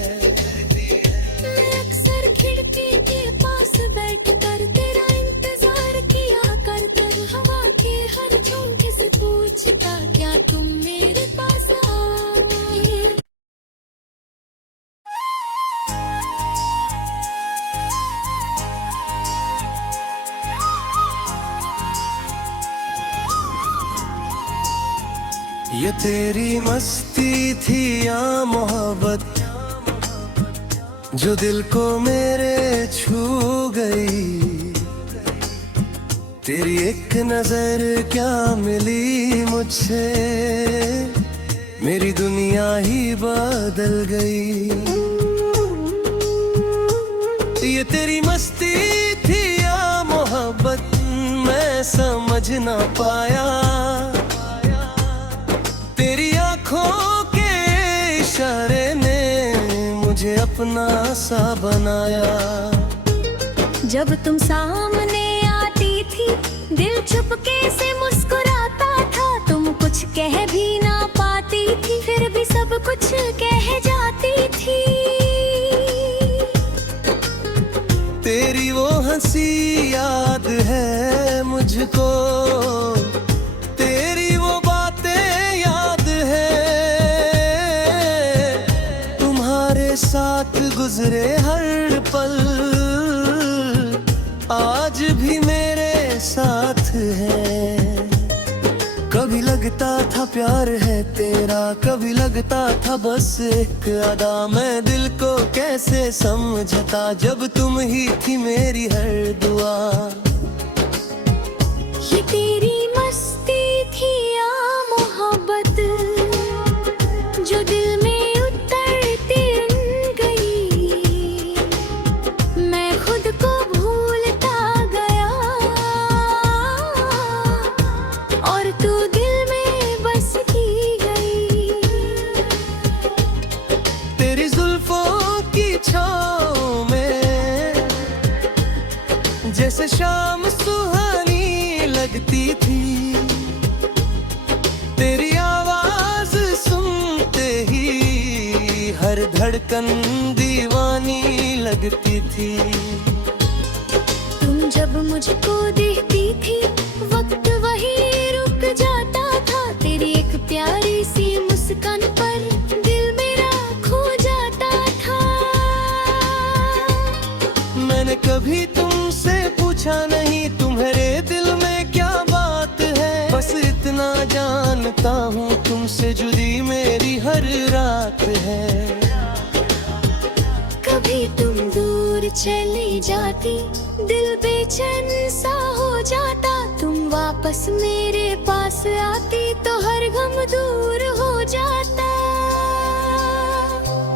मैं अक्सर खिड़की के पास बैठकर तेरा इंतजार किया करता, हवा के हर झोंके से पूछता क्या तुम मेरे पास आए। ये तेरी मस्ती थी या मोहब्बत जो दिल को मेरे छू गई। तेरी एक नजर क्या मिली मुझसे, मेरी दुनिया ही बदल गई। ये तेरी मस्ती थी या मोहब्बत मैं समझ ना पाया, तेरी आंखों के इशारे ने मुझे अपना सा बनाया। जब तुम सामने आती थी, दिल चुपके से मुस्कुराता था, तुम कुछ कह भी ना पाती थी, फिर भी सब कुछ कह जाती थी। तेरी वो हंसी याद है मुझको, तेरी वो बातें याद है, तुम्हारे साथ गुजरे हर पल आज भी मेरे साथ है। कभी लगता था प्यार है तेरा, कभी लगता था बस एक अदा, मैं दिल को कैसे समझता जब तुम ही थी मेरी हर दुआ। ये तेरी मस्ती थी या मोहब्बत जो दिल में उतरती गई, मैं खुद को भूलता गया जैसे शाम सुहानी लगती थी, तेरी आवाज सुनते ही हर धड़कन दीवानी लगती थी। तुम जब मुझको देखती थी वक्त वही रुक जाता था, तेरी एक प्यारी सी मुस्कान पर दिल मेरा खो जाता था। मैंने कभी तुमसे पूछा नहीं तुम्हारे दिल में क्या बात है, बस इतना जानता हूँ तुमसे जुड़ी मेरी हर रात है। कभी तुम दूर चली जाती, दिल बेचैन सा हो जाता, तुम वापस मेरे पास आती तो हर गम दूर हो जाता।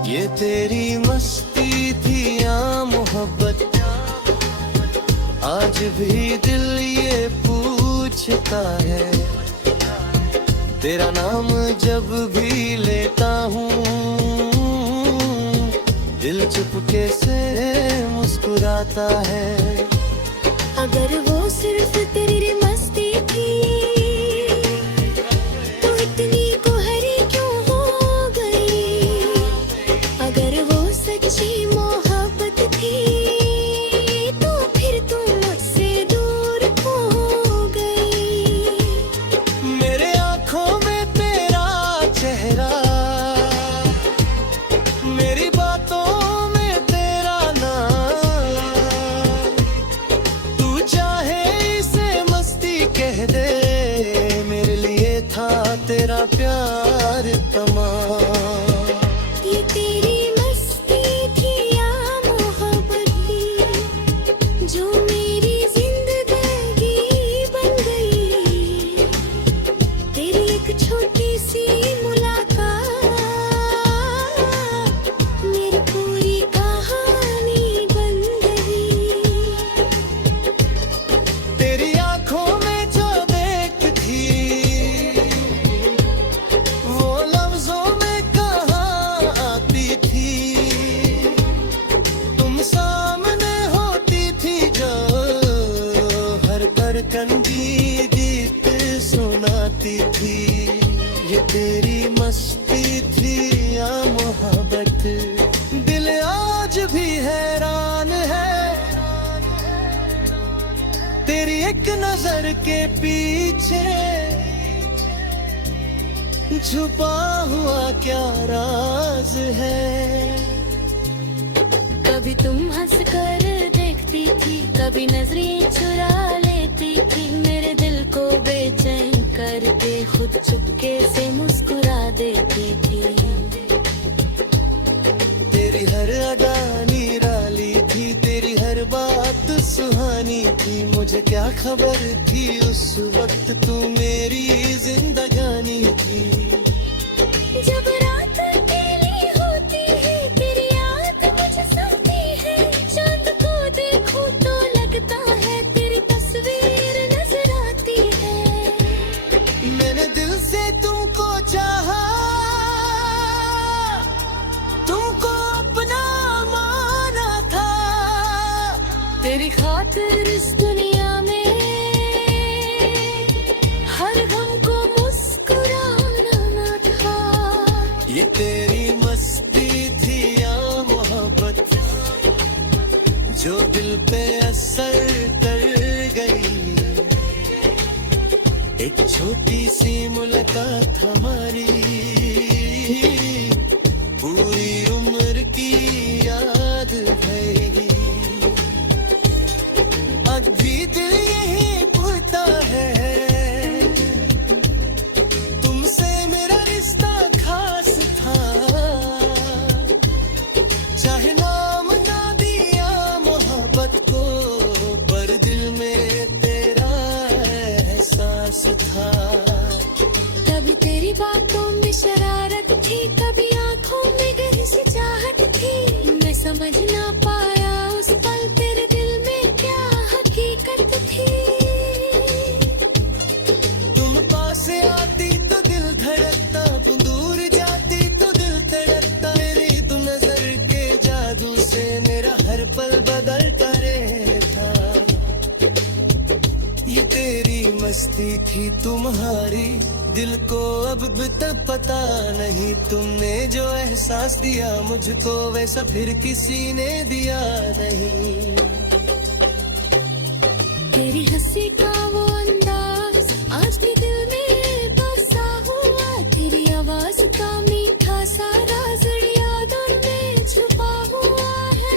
ये तेरी मस्ती थी या मोहब्बत, आज भी दिल ये पूछता है। तेरा नाम जब भी लेता हूँ, दिल चुपके से मुस्कुराता है। अगर वो सिर्फ तेरी मस्ती थी तो इतनी कोहरी क्यों हो गई, अगर वो सच्ची मोहब्बत थी तो फिर तुम मुझसे दूर हो गई। मेरे आँखों में तेरा चेहरा, मेरी बातों में तेरा नाम, तू चाहे इसे मस्ती कह दे, मेरे लिए था तेरा प्यार तमाम। ये तेरी मस्ती थी या मोहब्बत थी, जो मेरी जिंदगी बन गई। तेरी एक छोटी सी मुलाकात मेरी पूरी कहानी बन गई। तेरी आँखों में जो देख थी, वो लफ्जों में कहाँ आती थी। तुम सामने होती थी जो हर धड़कन की गीत सुनाती थी। ये तेरी मस्ती थी या मोहब्बत, दिल आज भी हैरान है। तेरी एक नजर के पीछे छुपा हुआ क्या राज है। कभी तुम हंस कर देखती थी, कभी नजरें चुरा लेती थी, मेरे दिल को बेचैन करके खुद चुपके से मुस्कुरा देती थी। तेरी हर अदा निराली थी, तेरी हर बात सुहानी थी, मुझे क्या खबर थी उस वक्त तू मेरी जिंदगानी थी। जब रात अकेली होती है तेरी याद मुझे सताती है, चांद को देखूं तो लगता है तेरी तस्वीर नजर आती है। मैंने दिल से तुमको चाहा, तुमको अपना माना था, तेरी खातिर इस दुनिया में हर गम को मुस्कुराना था। ये तेरी मस्ती थी या मोहब्बत, जो दिल पे असर कर गई। एक छोटी सी मुलाकात हमारी पूरी उम्र की याद है। अब भी दिल यही पूछता है, तुमसे मेरा रिश्ता खास था। चाहे नाम ना दिया मोहब्बत को, पर दिल में तेरा एहसास था। कभी तेरी बातों में शरारत थी, कभी आंखों में गहरी सी चाहत थी, मैं समझ ना पाया उस पल तेरे दिल में क्या हकीकत थी। तुम पास आती तो दिल धड़कता, तुम दूर जाती तो दिल तड़पता, मेरी तुम नजर के जादू से मेरा हर पल बदलता रहता। कहती थी तुम्हारी, दिल को अब भी तक पता नहीं तुमने जो एहसास दिया मुझको वैसा फिर किसी ने दिया नहीं। तेरी हंसी का वो अंदाज आज भी दिल में बसा हुआ, तेरी आवाज का मीठा सा राज यादों में छुपा हुआ है।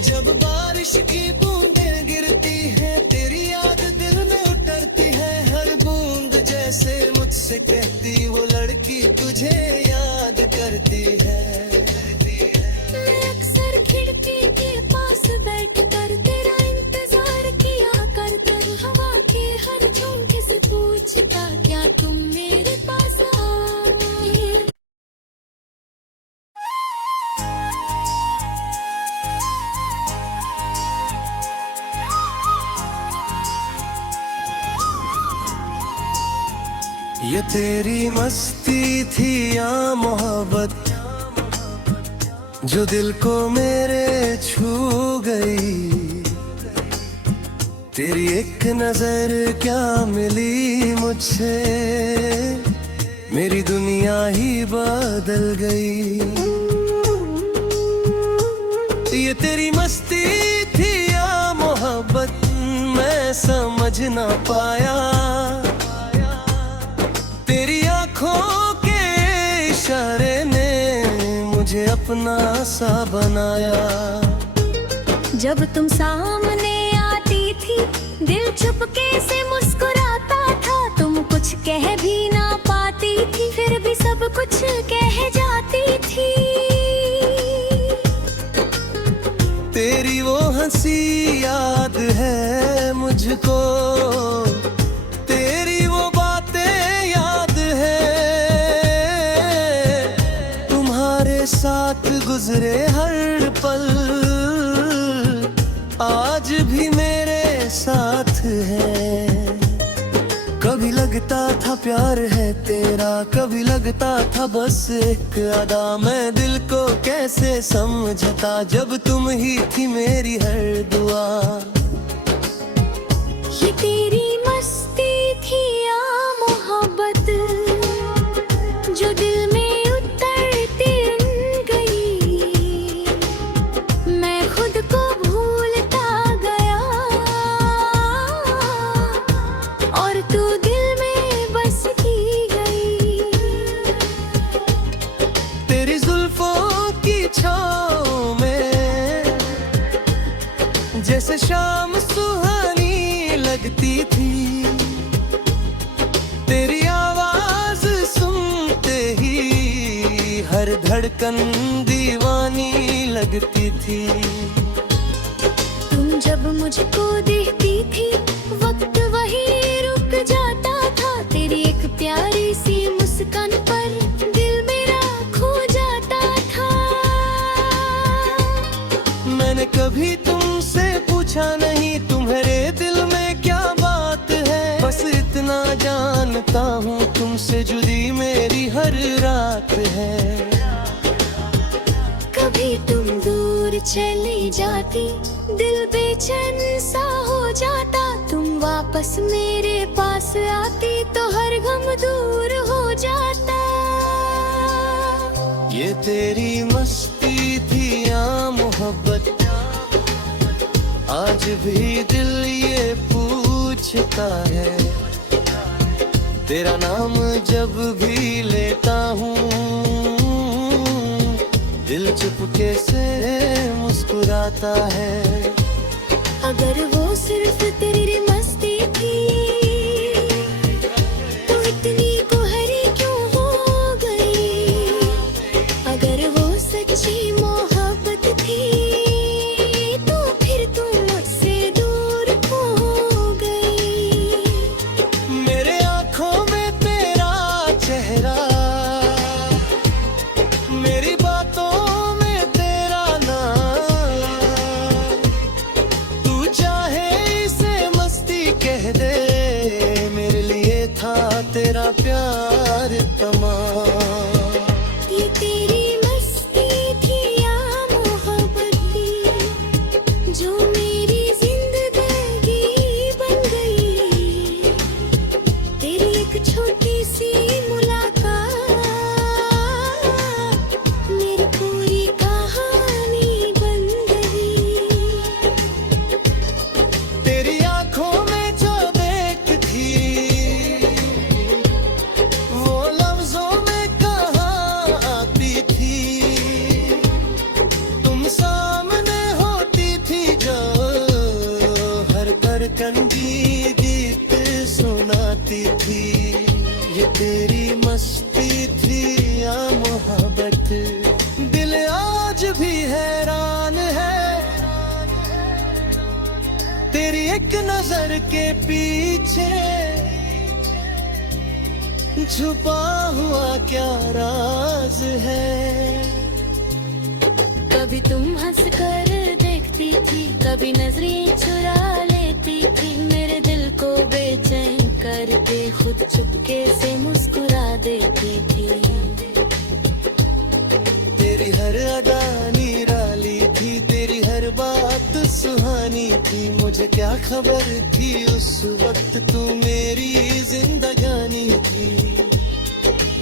जब बारिश की बूंदें गिरती है तेरी याद दिल में उतरती है, हर बूंद जैसे मुझसे कहती वो लड़की तुझे याद करती है। मैं अक्सर खिड़की के पास बैठकर तेरा इंतजार किया करता, हवा के हर झोंके से पूछता क्या तुम मेरे पास आए। ये तेरी मस्ती थी या मोहब्बत जो दिल को मेरे छू गई, तेरी एक नजर क्या मिली मुझसे, मेरी दुनिया ही बदल गई। ये तेरी मस्ती थी या मोहब्बत मैं समझ ना पाया, तेरी आँखों के इशारे ने मुझे अपना सा बनाया। जब तुम सामने आती थी दिल चुपके से मुस्कुराता था, तुम कुछ कह भी ना पाती थी फिर भी सब कुछ कह जाती थी। तेरी वो हंसी याद है मुझको, तेरी वो बातें याद है, तुम्हारे साथ गुजरे हर पल आज भी मेरे साथ है। कभी लगता था प्यार है तेरा, कभी लगता था बस एक अदा, मैं दिल को कैसे समझता जब तुम ही थी मेरी हर दुआ। ये तेरी मस्ती थी या मोहब्बत जो दिल में उतरती गई, मैं खुद को भूलता गया और तू दिल में बसती गई। तेरी जुल्फों की छाँव में जैसे शाम सुहानी लगती थी, तेरी आवाज सुनते ही हर धड़कन दीवानी लगती थी। तुम जब मुझको देखती थी वक्त वही रुक जाता था, तेरी एक प्यारी सी मुस्कान पर दिल मेरा खो जाता था। मैंने कभी तुमसे पूछा नहीं तुम्हारे दिल में क्या बात है, बस इतना जानता हूँ तुमसे जुड़ी मेरी हर रात है। कभी तुम दूर चली जाती दिल बेचैन सा हो जाता, तुम वापस मेरे पास आती तो हर गम दूर हो जाता। ये तेरी मस्ती थी या मोहब्बत आज भी दिल ये पूछता है, तेरा नाम जब भी लेता हूँ दिल चुपके से मुस्कुराता है। अगर वो सिर्फ तेरी मस्ती थी तो इतनी कोहरी क्यों हो गई, अगर वो सच्ची मोहब्बत थी तो फिर तुम मुझसे दूर हो गई। मेरे आँखों में तेरा चेहरा, मेरी बातों में तेरा नाम, तू चाहे नजर के पीछे छुपा हुआ क्या राज है। कभी तुम हंस कर देखती थी, कभी नजरें चुरा लेती थी, मेरे दिल को बेचैन करके खुद चुपके से मुस्कुरा देती थी। तेरी हर अदा निराली थी, तेरी हर बात सुहानी थी, मुझे क्या खबर थी उस वक्त तू मेरी जिंदगानी थी।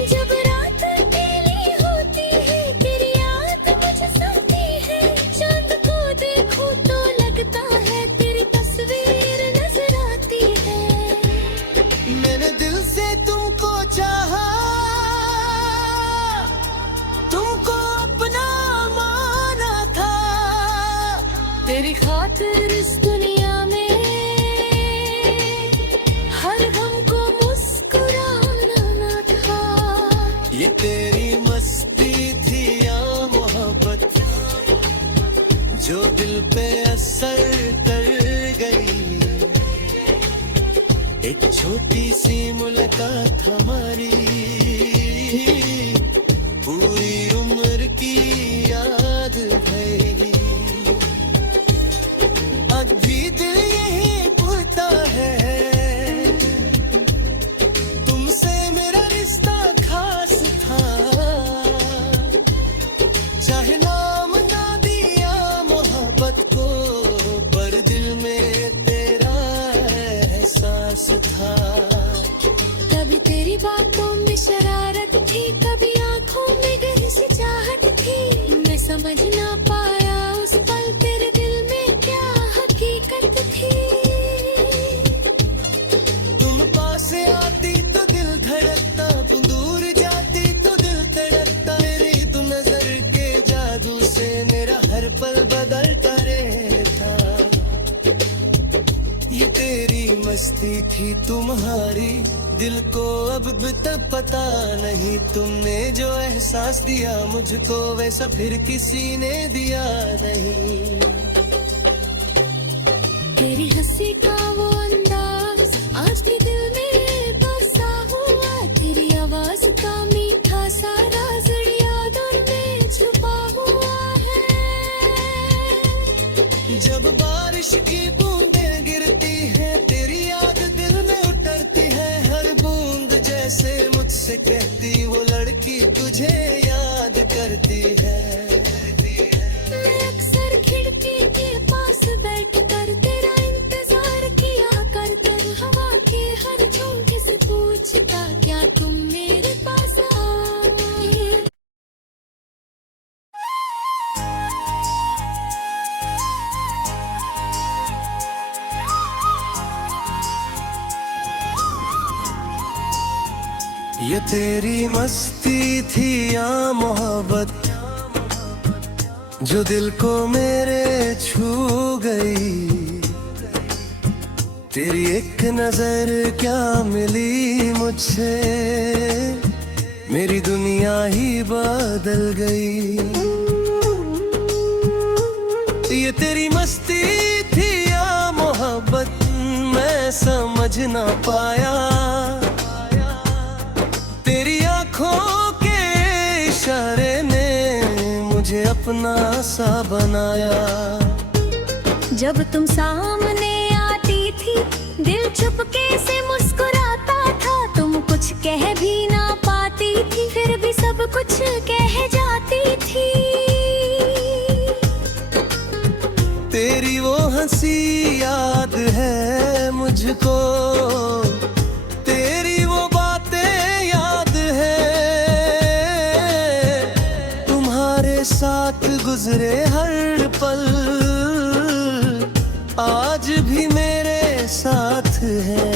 जब रात अकेली होती है, तेरी याद मुझे सताती है, चांद को देखूं तो लगता है तेरी तस्वीर नजर आती है। मैंने दिल से तुमको चाहा, तुमको अपना माना था, तेरी खातिर इस दुनिया में हर गम को मुस्कुराना था। ये तेरी मस्ती थी या मोहब्बत, जो दिल पे असर कर गई। एक छोटी सी मुलाकात हमारी पूरी उम्र की याद है। अब भी दिल यही पूछता है, तुमसे मेरा रिश्ता खास था। चाहे नाम ना दिया मोहब्बत को, पर दिल में तेरा एहसास था। कभी तेरी बातों में शरारत थी, कभी आंखों में गहरी सी चाहत थी, मैं समझ ना पाया उस पल तेरे दिल में क्या हकीकत थी। तुम पास आती तो दिल धड़कता, तुम दूर जाती तो दिल तड़पता, मेरी तुम नजर के जादू से मेरा हर पल बदलता रहता। ये तेरी मस्ती थी तुम्हारी, दिल को अब तक पता नहीं, तुमने जो एहसास दिया मुझको वैसा फिर किसी ने दिया नहीं। तेरी हंसी का वो अंदाज आज भी दिल में बसा हुआ, तेरी आवाज का मीठा सा राज यादों में छुपा हुआ है। जब बारिश की बूंदें गिरती हैं, तेरी याद दिल में उतरती है, हर बूंद जैसे मुझसे कहती वो लड़की तुझे याद करती है। मैं अक्सर खिड़की के पास बैठकर तेरा इंतजार किया करकर, हवा के हर झोंके से पूछता क्या तुम मेरे पास आए। ये तेरी मस्ती थी या मोहब्बत, जो दिल को मेरे छू गई। तेरी एक नजर क्या मिली मुझसे, मेरी दुनिया ही बदल गई। ये तेरी मस्ती थी या मोहब्बत, मैं समझ ना पाया, तेरी आंखों के इशारे ने मुझे अपना सा बनाया। जब तुम सामने आती थी, दिल चुपके से मुस्कुराता था, तुम कुछ कह भी ना पाती थी, फिर भी सब कुछ कह जाती थी। तेरी वो हंसी याद है मुझको, तेरी वो बातें याद है, तुम्हारे साथ गुजरे हर पल आज भी मेरे साथ है।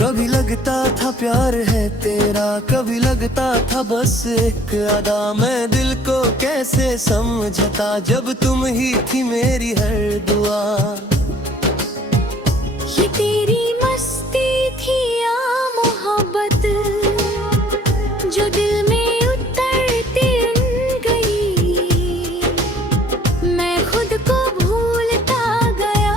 कभी लगता था प्यार है तेरा, कभी लगता था बस एक अदा, मैं दिल को कैसे समझता जब तुम ही थी मेरी हर दुआ। ये तेरी मस्ती थी या मोहब्बत, जो दिल में उतरती गई, मैं खुद को भूलता गया,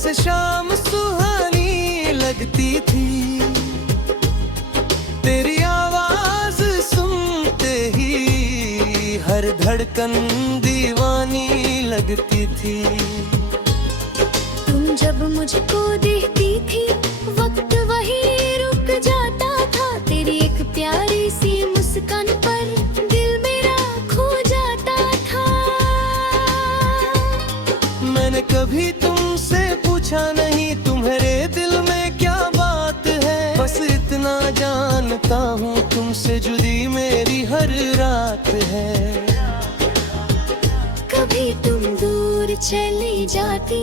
से शाम सुहानी लगती थी, तेरी आवाज सुनते ही हर धड़कन दीवानी लगती थी। तुम जब मुझको देखती थी वक्त वही रुक जाता था, तेरी एक प्यारी सी मुस्कान पर दिल मेरा खो जाता था। मैंने कभी तुमसे पूछा नहीं तुम्हारे दिल में क्या बात है, बस इतना जानता हूँ तुमसे जुड़ी मेरी हर रात है। कभी तुम दूर चली जाती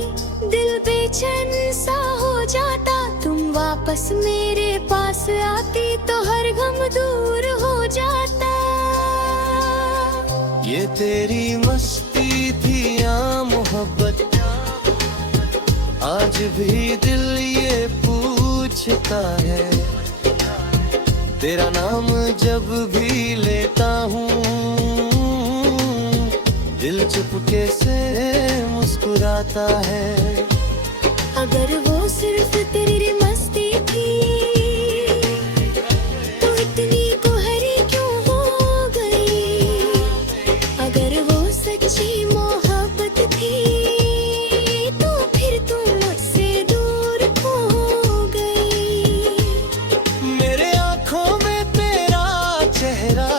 दिल बेचैन सा हो जाता, तुम वापस मेरे पास आती तो हर गम दूर हो जाता। ये तेरी मस्ती थी या मोहब्बत, आज भी दिल ये पूछता है। तेरा नाम जब भी लेता हूँ दिल चुपके से मुस्कुराता है। अगर वो सिर्फ तेरी मस्ती थी तो इतनी कोहरी क्यों हो गई, अगर वो सच्ची मोहब्बत थी तो फिर तुम मुझसे दूर हो गई। मेरे आँखों में तेरा चेहरा,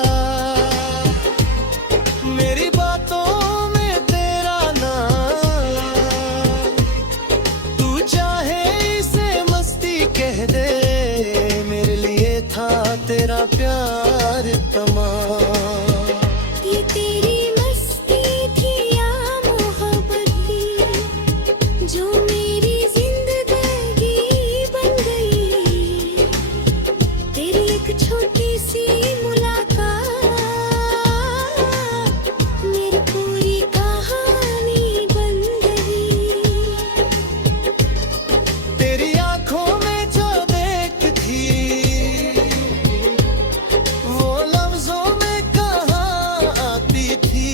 मेरी बातों में तेरा नाम, तू चाहे इसे मस्ती कह दे, मेरे लिए था तेरा प्यार तमाम। ये तेरी मस्ती थी या मोहब्बत थी जो मेरी जिंदगी बन गई, तेरी एक छोटी सी मुलाकात मेरी पूरी कहानी बन गई। तेरी आँखों में जो देख थी वो लफ्जों में कहाँ आती थी,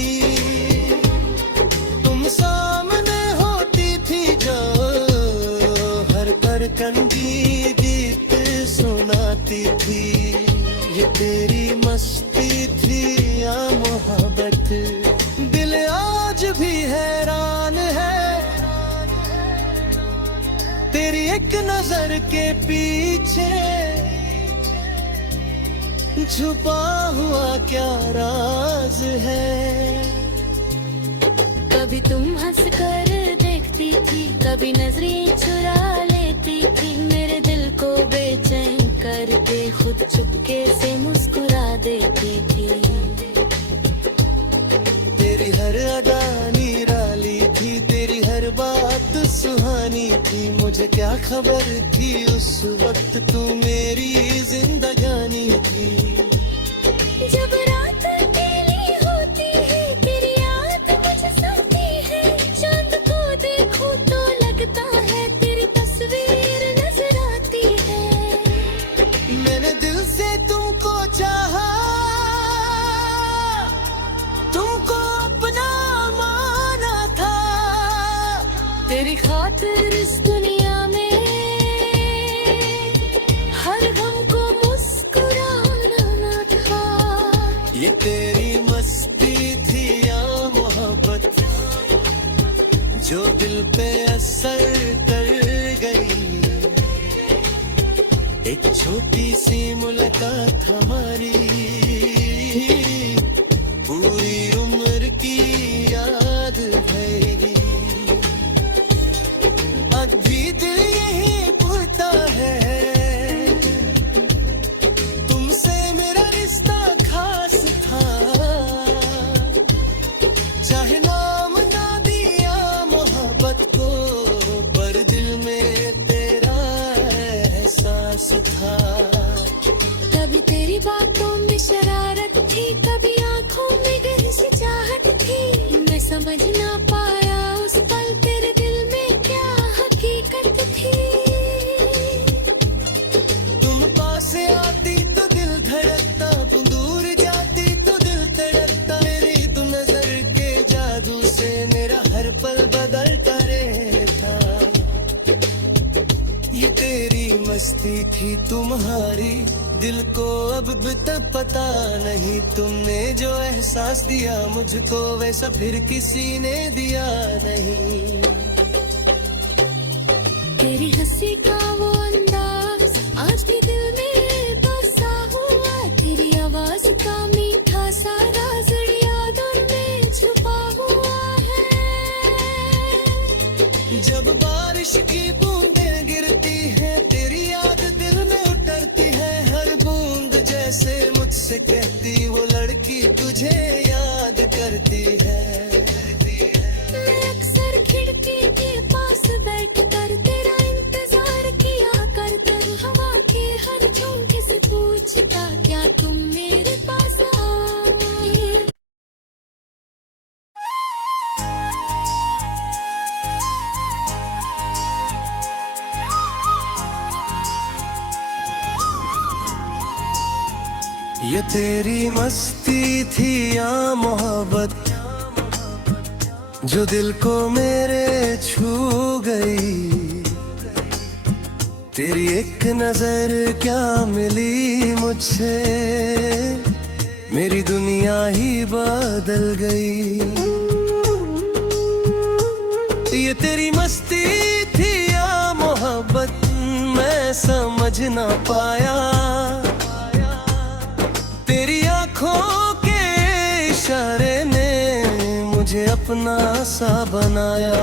तुम सामने होती थी जो हर धड़कन की गीत सुनाती थी। ये तेरी मस्ती थी या मोहब्बत, दिल आज भी हैरान है तेरी एक नजर के पीछे छुपा हुआ क्या राज है। कभी तुम हंस कर देखती थी, कभी नजरें चुरा लेती थी, मेरे दिल को बेचैन करके खुद चुपके से मुस्कुरा देती थी। तेरी हर अदा निराली थी, तेरी हर बात सुहानी थी, मुझे क्या खबर थी उस वक्त तू मेरी जिंदगानी थी। जब रात अकेली होती है तेरी याद मुझे सताती है, चांद को देखूं तो लगता है तेरी तस्वीर नजर आती है। मैंने दिल से तुमको चाहा, तुमको अपना माना था, तेरी खातिर इस दुनिया में हर गम को मुस्कुराना था। ये तेरी मस्ती थी या मोहब्बत जो दिल पे असर कर गई, एक छोटी सी मुलाकात हमारी पूरी उम्र की याद भरी। अब भी दिल यही पूछता है तुमसे मेरा रिश्ता खास था, चाहे नाम ना दिया मोहब्बत को पर दिल में तेरा एहसास था। कभी तेरी बातों में थी तुम्हारी, दिल को अब भी तक पता नहीं। तुमने जो एहसास दिया मुझको वैसा फिर किसी ने दिया नहीं। तेरी हंसी का वो अंदाज आज भी दिल में बसा हुआ, तेरी आवाज का मीठा सा राज यादों में छुपा हुआ है। जब बारिश की बूंदें गिरती हैं तेरी याद दिल में उतरती है, हर बूंद जैसे मुझसे कहती वो लड़की तुझे याद करती है। मैं अक्सर खिड़की के पास बैठ कर तेरा इंतजार किया करता, हवा के हर झोंके से पूछता क्या तुम मेरे पास आए। ये तेरी मस्ती थी या मोहब्बत जो दिल को मेरे छू गई। तेरी एक नजर क्या मिली मुझसे, मेरी दुनिया ही बदल गई। ये तेरी मस्ती थी या मोहब्बत मैं समझ ना पाया, तेरी आँखों के इशारे ने मुझे अपना सा बनाया।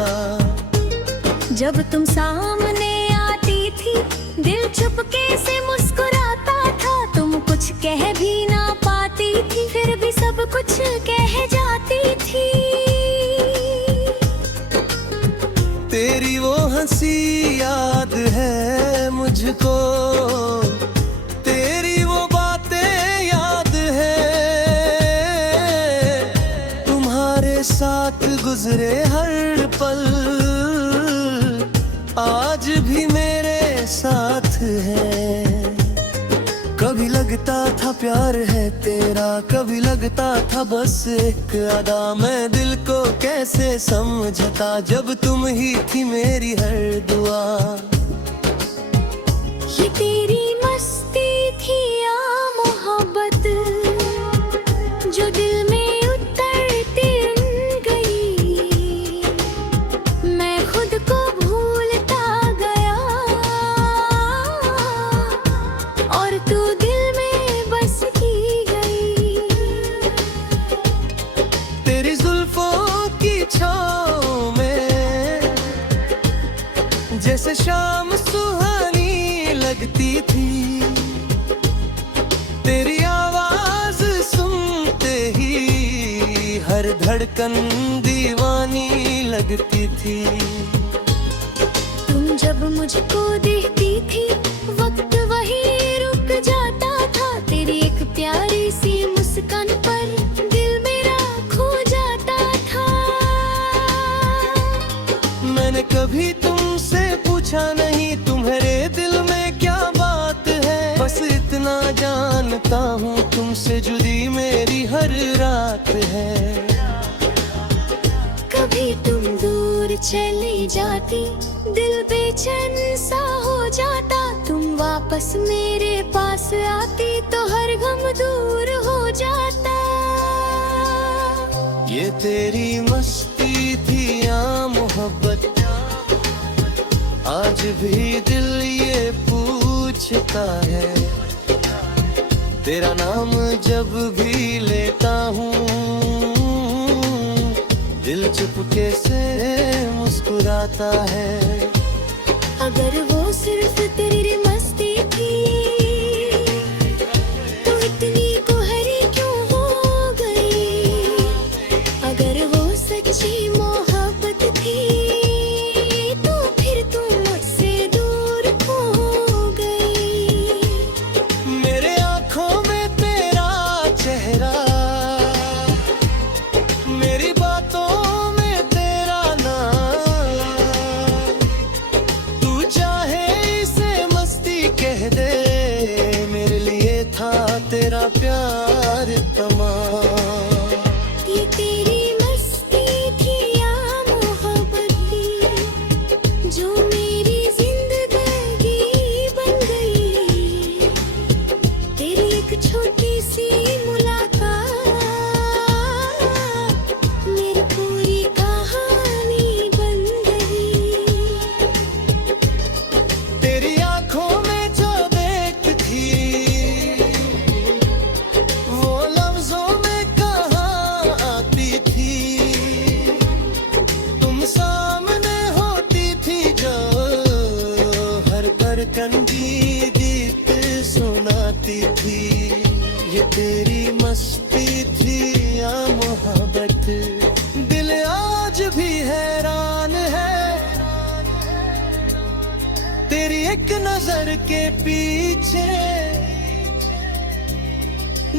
जब तुम सामने आती थी दिल चुपके से मुस्कुराता था, तुम कुछ कह भी ना पाती थी फिर भी सब कुछ कह जाती थी। तेरी वो हंसी याद है मुझको, तेरी वो बातें याद है, तुम्हारे साथ गुजरे हर पल आज भी मेरे साथ है। कभी लगता था प्यार है तेरा, कभी लगता था बस एक अदा। मैं दिल को कैसे समझता जब तुम ही थी मेरी हर दुआ। ये तेरी मस्ती थी या मोहब्बत जो दिल में उतरती गई, मैं खुद को भूलता गया और तू दिल में बसती गई। तेरी जुल्फों की छाँव में जैसे शाम सुहानी लगती थी, तेरी आवाज सुनते ही हर धड़कन दीवानी लगती थी। तुम जब मुझको देखती थी वक्त वही रुक जाता था, तेरी एक प्यारी सी मुस्कान पर दिल मेरा खो जाता था। मैंने कभी तुमसे पूछा नहीं तुम्हारे दिल में क्या बात है, बस इतना जानता हूँ तुमसे जुड़ी मेरी हर रात है। कभी तुम दूर चली जाती दिल बेचैन सा हो जाता, तुम वापस मेरे पास आती तो हर गम दूर हो जाता। ये तेरी मस्ती थी या मोहब्बत आज भी दिल ये पूछता है, तेरा नाम जब भी लेता हूँ दिल चुपके से मुस्कुराता है। अगर वो सिर्फ तेरी मस्ती थी तो इतनी कुहरी क्यों हो गई, अगर वो सच्ची मोहब्बत थी तो फिर तुम मुझसे दूर हो गई। मेरे आँखों में तेरा चेहरा, मेरी बातों में तेरा नाम, तू चाहे एक नजर के पीछे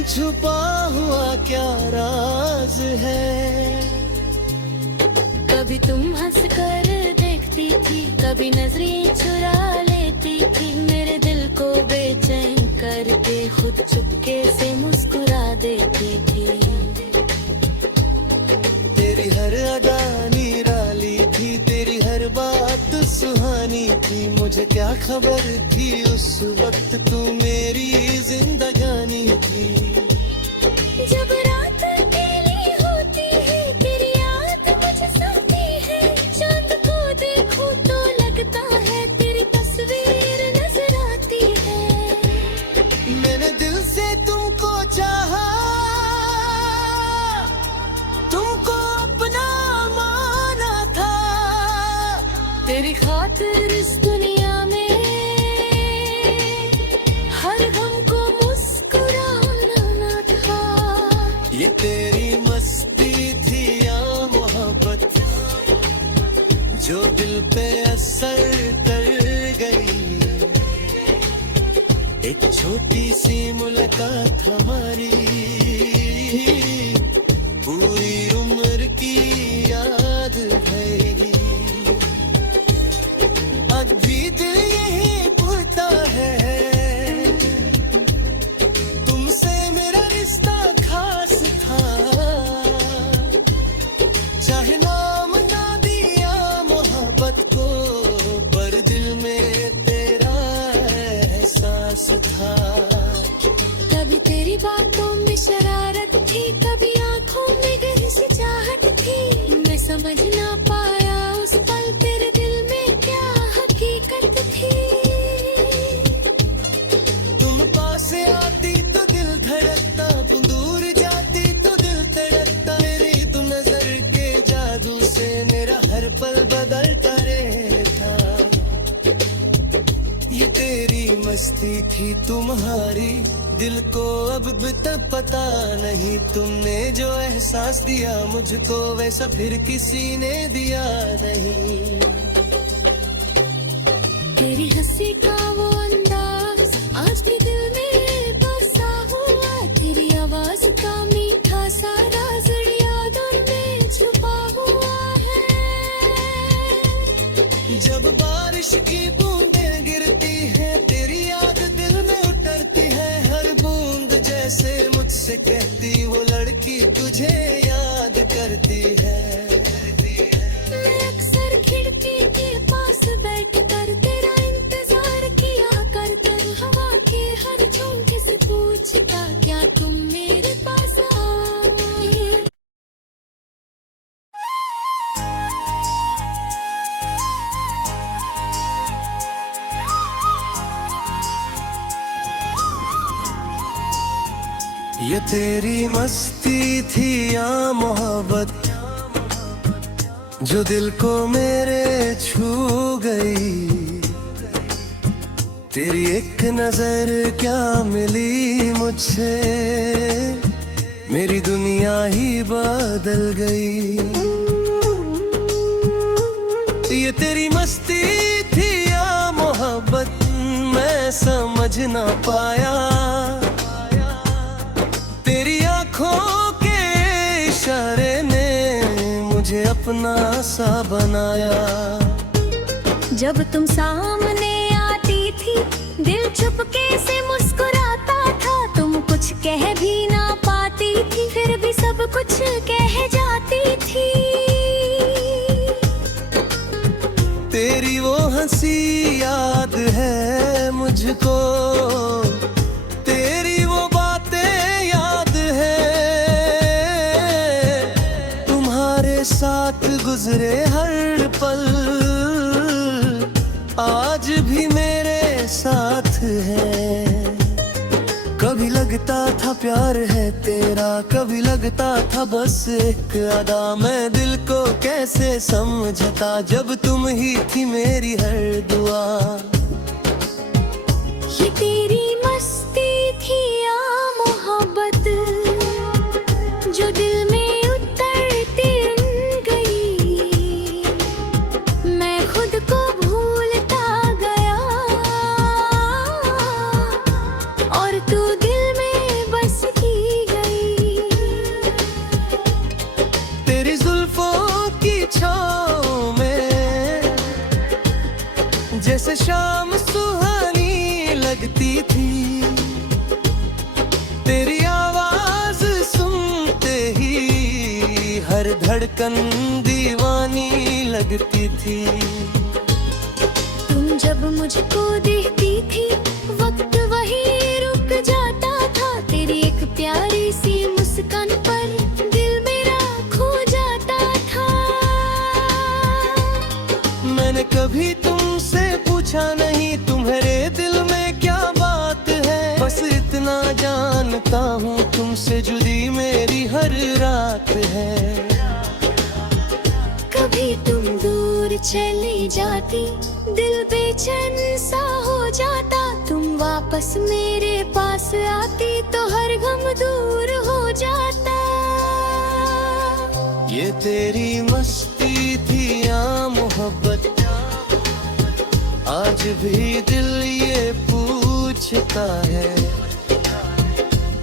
छुपा हुआ क्या राज है। कभी तुम हंस कर देखती थी, कभी नजरें चुरा लेती थी, मेरे दिल को बेचैन करके खुद चुपके से मुस्कुरा देती थी। तेरी हर अदा निराली थी, तेरी हर बात सुहानी थी, मुझे क्या खबर थी उस वक्त तू मेरी जिंदगानी थी। जब रात अकेली होती है, तेरी याद मुझे सताती है, चांद को देखूं तो लगता है तेरी तस्वीर नजर आती है। मैंने दिल से तुमको चाहा, तुमको अपना माना था, तेरी खातिर इस दुनिया में हर गम को मुस्कुराना था। ये तेरी मस्ती थी या मोहब्बत जो दिल पे असर कर गई। एक छोटी सी मुलाकात हमारी पूरी उम्र की याद है। अब भी दिल यही पूछता है, तुमसे मेरा रिश्ता खास था, चाहे नाम ना दिया मोहब्बत को, पर दिल में तेरा एहसास था। कभी तेरी बातों में शरारत थी, कभी आंखों में गहरी सी चाहत थी, मैं समझ ना पाया उस पल तेरे दिल में क्या हकीकत थी। तुम पास आती तो दिल धड़कता, तुम दूर जाती तो दिल तड़पता, मेरी तुम नजर के जादू से मेरा हर पल बदलता रहता। ये तेरी मस्ती थी तुम्हारी, दिल को अब भी तक पता नहीं, तुमने जो एहसास दिया मुझको वैसा फिर किसी ने दिया नहीं। तेरी हंसी का वो अंदाज आज भी दिल में बसा हुआ, तेरी आवाज का मीठा सा राज यादों में छुपा हुआ है। जब बारिश की बूंदें गिरती है, तेरी याद दिल में उतरती है, हर बूंद जैसे मुझसे कहती वो लड़की तुझे याद करती है। मैं अक्सर खिड़की के पास बैठकर तेरा इंतजार किया करता, हवा के हर झोंके से पूछता क्या तुम मेरे पास आओगे। ये तेरी मस्ती थी या मोहब्बत जो दिल को मेरे छू गई। तेरी एक नजर क्या मिली मुझसे, मेरी दुनिया ही बदल गई। ये तेरी मस्ती थी या मोहब्बत मैं समझ ना पाया, तेरी आंखों के इशारे ने मुझे अपना सा बनाया। जब तुम सामने आती थी, दिल चुपके से मुस्कुराता था, तुम कुछ कह भी ना पाती थी, फिर भी सब कुछ कह जाती थी। तेरी वो हंसी याद है मुझको, तेरी वो बातें याद है, तुम्हारे साथ गुजरे हर पल आज भी मेरे साथ है। कभी लगता था प्यार है तेरा, कभी लगता था बस एक अदा, मैं दिल को कैसे समझता जब तुम ही थी मेरी हर दुआ। ये तेरी मस्ती थी या मोहब्बत जो दिल में उतरती गई, मैं खुद को भूलता गया से शाम सुहानी लगती थी, तेरी आवाज सुनते ही हर धड़कन दीवानी लगती थी। तुम जब मुझको देखती थी वक्त वही रुक जाता था, तेरी एक प्यारी सी मुस्कान पर दिल मेरा खो जाता था। मैंने कभी तुमसे पूछा नहीं तुम्हारे दिल में क्या बात है, बस इतना जानता हूँ तुमसे जुड़ी मेरी हर रात है। कभी तुम दूर चली जाती दिल बेचैन सा हो जाता, तुम वापस मेरे पास आती तो हर गम दूर हो जाता। ये तेरी मस्ती थी या मोहब्बत, आज भी दिल ये पूछता है।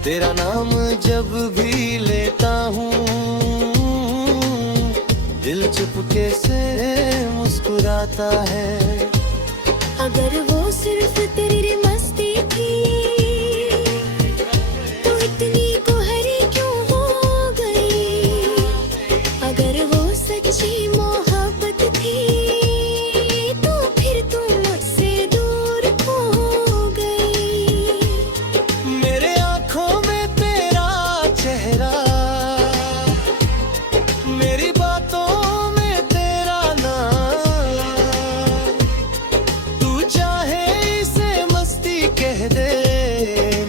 तेरा नाम जब भी लेता हूँ दिल चुपके से मुस्कुराता है। अगर वो सिर्फ तेरी मस्ती थी तो इतनी कोहरी क्यों हो गई, अगर वो सच्ची मोहब्बत थी तो फिर तुम मुझसे दूर हो गई। मेरे आँखों में तेरा चेहरा, मेरी बातों में तेरा नाम, तू चाहे इसे मस्ती कह दे,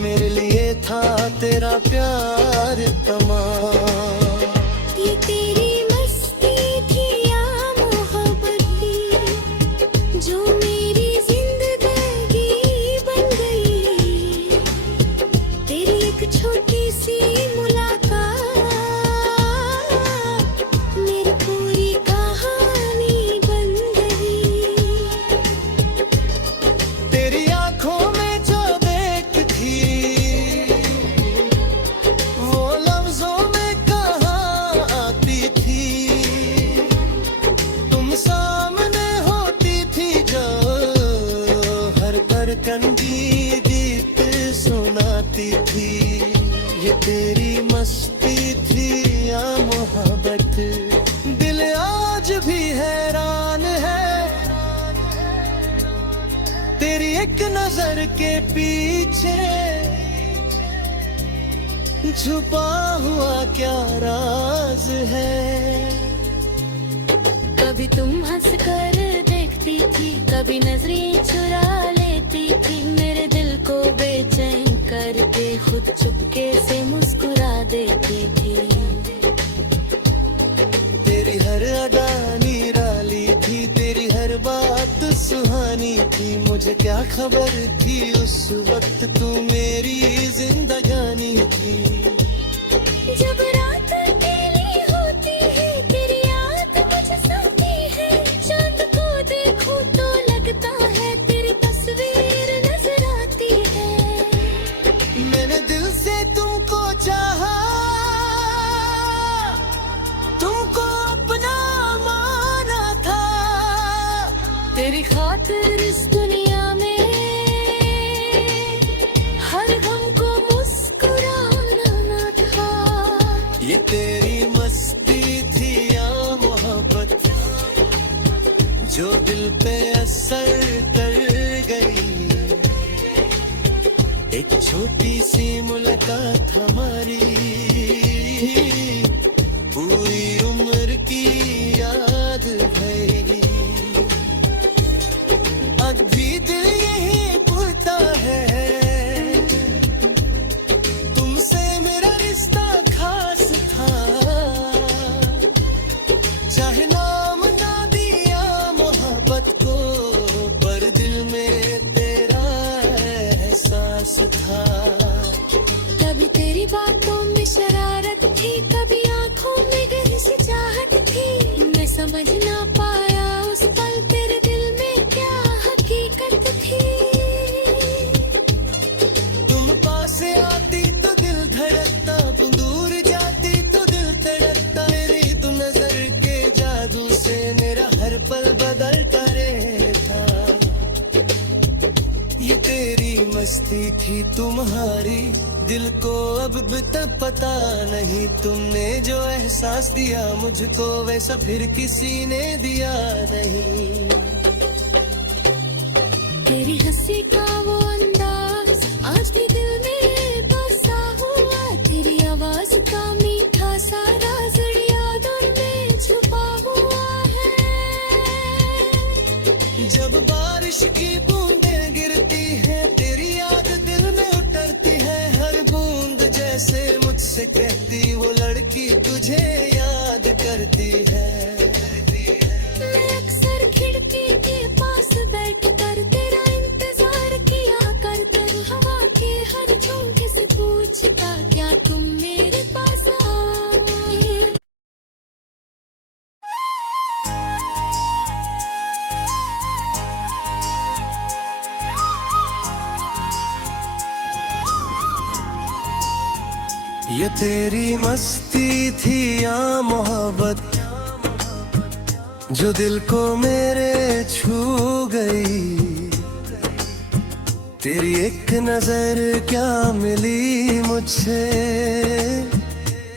मेरे लिए था तेरा प्यार तमाम। ये तेरी मस्ती थी या मोहब्बत थी जो मेरी जिंदगी बन गई, तेरी एक छोटी सी मुलाकात मेरी पूरी कहानी बन गई। तेरी आँखों में जो देख थी वो लफ्जों में कहाँ आती थी, तुम सामने होती थी जो हर धड़कन की गीत सुनाती थी। ये तेरी मस्ती थी या मोहब्बत, दिल आज भी हैरान है तेरी एक नजर के पीछे छुपा हुआ क्या राज है। कभी तुम हंस कर देखती थी, कभी नजरें चुरा लेती थी, मेरे दिल को बेचैन करके खुद चुपके से मुस्कुरा देती थी। तेरी हर अदा निराली थी, तेरी हर बात सुहानी थी, मुझे क्या खबर थी उस वक्त तू मेरी जिंदगानी थी। जब रात अकेली होती है तेरी याद मुझे सताती है, चांद को देखूं तो लगता है तेरी तस्वीर नजर आती है। मैंने दिल से तुमको चाहा, तुमको अपना माना था, तेरी खातिर इस दुनिया में हर गम को मुस्कुराना था। ये तेरी मस्ती थी या मोहब्बत जो दिल पे असर कर गई, एक छोटी सी मुलाकात हमारी पूरी उम्र की याद भरी। अब भी दिल यही पूछता है तुमसे मेरा रिश्ता खास था, चाहे नाम ना दिया मोहब्बत को पर दिल में तेरा एहसास था। कभी तेरी बातों में शरारत मस्ती थी तुम्हारी, दिल को अब भी तक पता नहीं। तुमने जो एहसास दिया मुझको वैसा फिर किसी ने दिया नहीं। तेरी हंसी का वो अंदाज आज भी दिल में बसा हुआ, तेरी आवाज का मीठा सा राज यादों में छुपा हुआ है। जब बारिश की बूंदें गिरती है तेरी याद दिल में उतरती है, हर बूंद जैसे मुझसे कहती वो लड़की तुझे याद करती है। मैं अक्सर खिड़की के पास बैठ कर तेरा इंतजार किया करता, हवा के हर झोंके से पूछता क्या तुम मेरे पास आओगे। ये तेरी मस्ती थी या मोहब्बत जो दिल को मेरे छू गई। तेरी एक नजर क्या मिली मुझसे,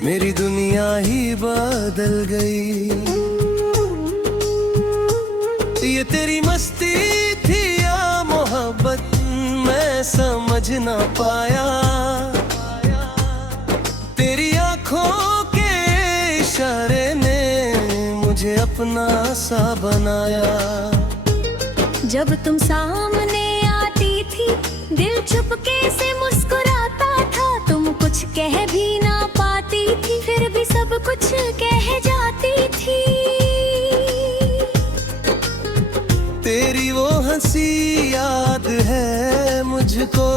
मेरी दुनिया ही बदल गई। ये तेरी मस्ती थी या मोहब्बत मैं समझ ना पाया, तेरी आंखों के इशारे ने मुझे अपना सा बनाया। जब तुम सामने आती थी दिल चुपके से मुस्कुराता था, तुम कुछ कह भी ना पाती थी फिर भी सब कुछ कह जाती थी। तेरी वो हंसी याद है मुझको,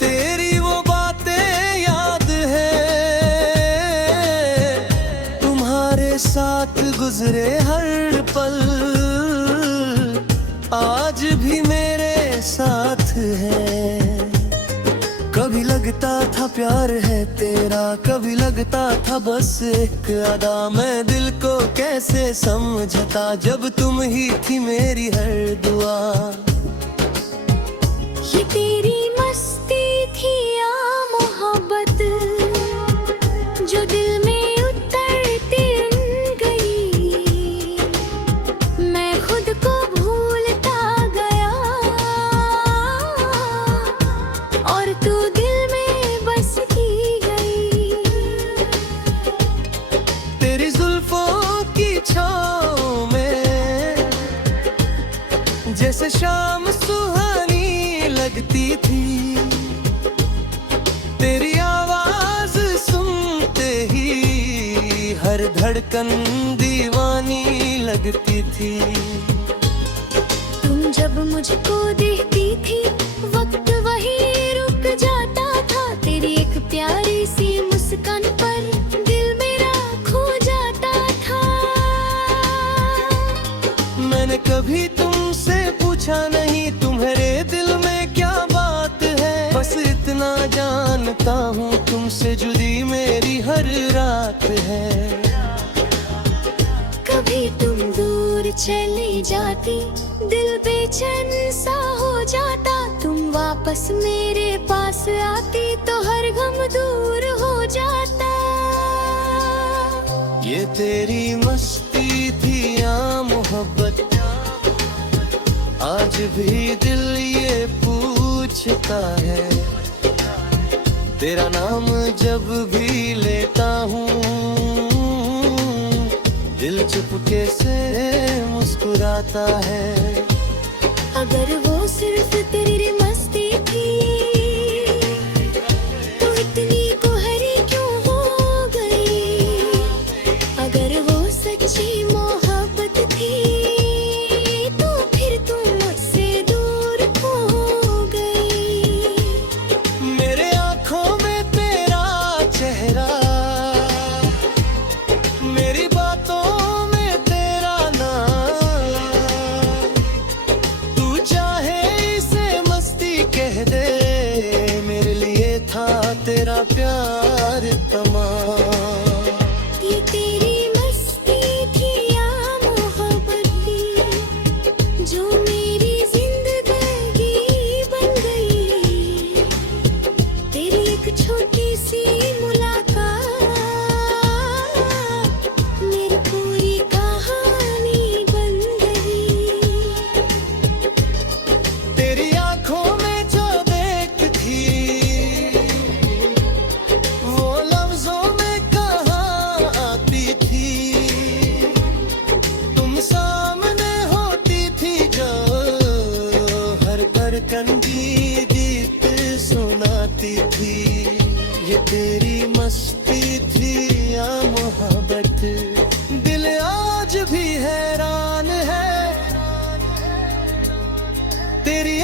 तेरी वो बातें याद है, तुम्हारे साथ गुजरे हर पल आज भी मेरे साथ है। कभी लगता था प्यार है तेरा, कभी लगता था बस एक अदा, मैं दिल को कैसे समझता जब तुम ही थी मेरी हर दुआ। ये तेरी मस्ती थी या मोहब्बत जो दिल में उतरती गई, मैं खुद को भूलता गया और तू दिल में बसती गई। तेरी जुल्फों की छाँव में जैसे शाम सुहानी लगती थी, तेरी आवाज सुनते ही हर धड़कन दीवानी लगती थी। तुम जब मुझको देखती थी वक्त वही रुक जाता था, तेरी एक प्यारी सी मुस्कान पर दिल मेरा खो जाता था। मैंने कभी तुमसे पूछा नहीं तुम्हारे दिल में क्या बात है, बस इतना जानता हूँ तुमसे जुदी मेरी हर रात है। कभी तुम दूर चली जाती दिल बेचैन सा हो जाता, तुम वापस मेरे पास आती तो हर गम दूर हो जाता। ये तेरी मस्ती थी या मोहब्बत आज भी दिल ये पूछता है, तेरा नाम जब भी लेता हूँ दिल चुपके से मुस्कुराता है। अगर वो सिर्फ तेरी मस्ती थी तो इतनी कोहरी क्यों हो गई, अगर वो सच्ची मोहब्बत थी तो फिर तुम मुझसे दूर हो गई। मेरे आँखों में तेरा चेहरा, मेरी बातों में तेरा नाम, तू चाहे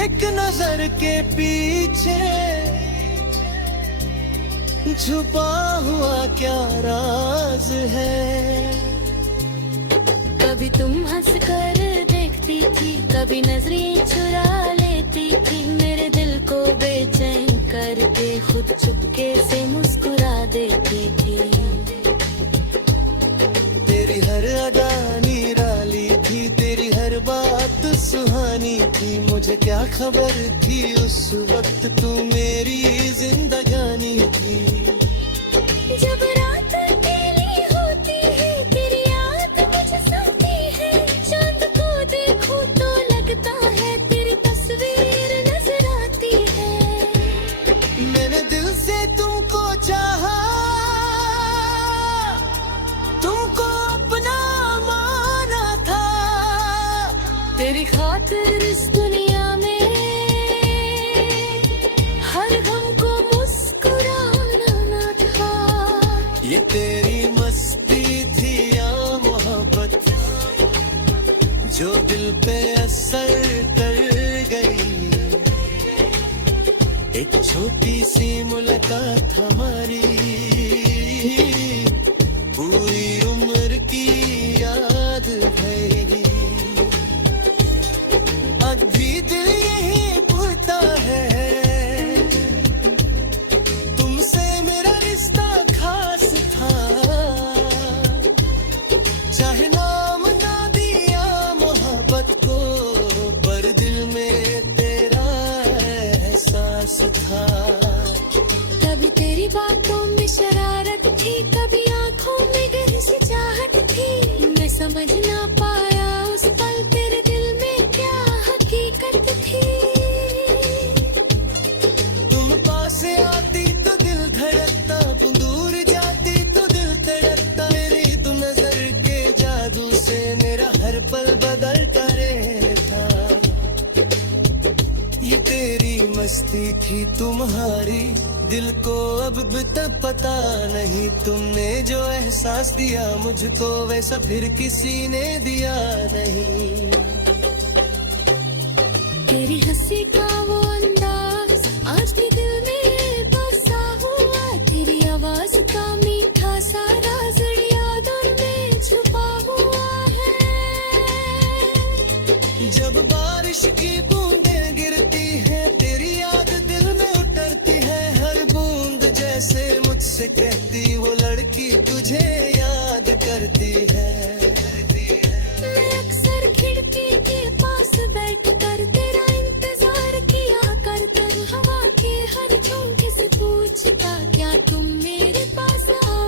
एक नजर के पीछे छुपा हुआ क्या राज है। कभी तुम हंस कर देखती थी, कभी नजरें चुरा लेती थी, मेरे दिल को बेचैन करके खुद चुपके से मुस्कुरा देती थी। तेरी हर अदा निराली थी, तेरी हर बात सुहानी थी, मुझे क्या खबर थी उस वक्त तू मेरी जिंदगानी थी। जब रात अकेली होती है, तेरी याद मुझे सताती है, चांद को देखूं तो लगता है तेरी तस्वीर नजर आती है। मैंने दिल से तुमको चाहा, तुमको अपना माना था, तेरी खातिर इस दुनिया में हर गम को मुस्कुराना था। ये तेरी मस्ती थी या मोहब्बत जो दिल पे असर कर गई। एक छोटी सी मुलाकात हमारी पूरी उम्र की याद है। अब भी दिल यही पूछता है, तुमसे मेरा रिश्ता खास था, चाहे नाम ना दिया मोहब्बत को, पर दिल में तेरा एहसास था। कभी तेरी बातों में शरारत थी, कभी आंखों में गहरी सी चाहत थी, मैं समझ ना पाया उस पल तेरे दिल में क्या हकीकत थी। तुम पास आती तो दिल धड़कता, तुम दूर जाती तो दिल तड़पता, मेरी तुम नजर के जादू से मेरा हर पल बदलता रहता। ये तेरी मस्ती थी तुम्हारी, दिल को अब तक पता नहीं, तुमने जो एहसास दिया मुझको वैसा फिर किसी ने दिया नहीं। तेरी हंसी का वो अंदाज आज भी दिल में बसा हुआ, तेरी आवाज का मीठा सा राज यादों में छुपा हुआ है। जब बारिश की बूंदें गिरती हैं, तेरी याद दिल में उतरती है, हर बूंद जैसे मुझसे कहती वो लड़की तुझे याद करती है। मैं अक्सर खिड़की के पास बैठकर तेरा इंतजार किया करता, हवा के हर झोंके से पूछता क्या तुम मेरे पास आए।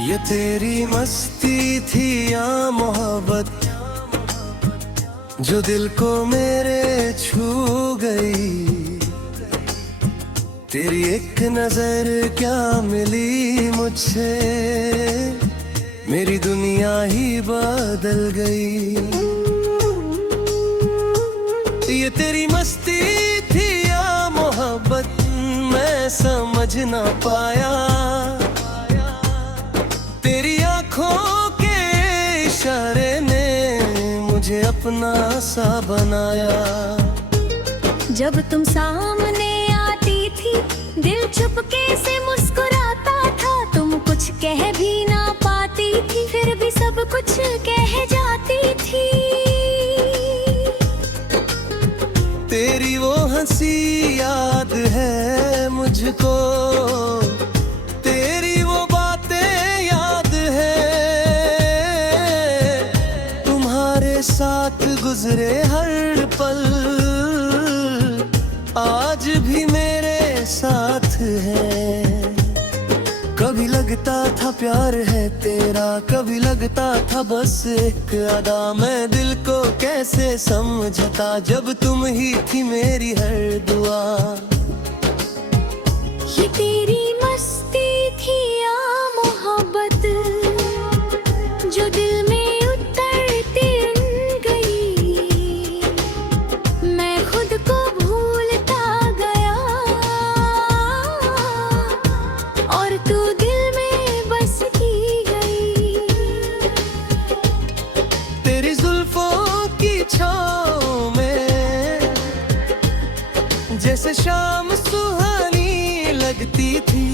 ये तेरी मस्ती थी या मोहब्बत जो दिल को मेरे छू गई। तेरी एक नजर क्या मिली मुझसे, मेरी दुनिया ही बदल गई। ये तेरी मस्ती थी या मोहब्बत मैं समझ ना पाया, तेरी आंखों के इशारे ने मुझे अपना सा बनाया। जब तुम सामने आती थी, दिल चुपके से मुस्कुराता था, तुम कुछ कह भी ना पाती थी, फिर भी सब कुछ कह जाती थी। तेरी वो हंसी याद है मुझको, तेरी वो बातें याद है, तुम्हारे साथ गुजरे हर पल आज भी मेरे साथ है। कभी लगता था प्यार है तेरा, कभी लगता था बस एक अदा, मैं दिल को कैसे समझता जब तुम ही थी मेरी हर दुआ। ये तेरी मस्ती थी या मोहब्बत जो दिल में उतरती गई, मैं खुद को भूलता गया, जैसे शाम सुहानी लगती थी,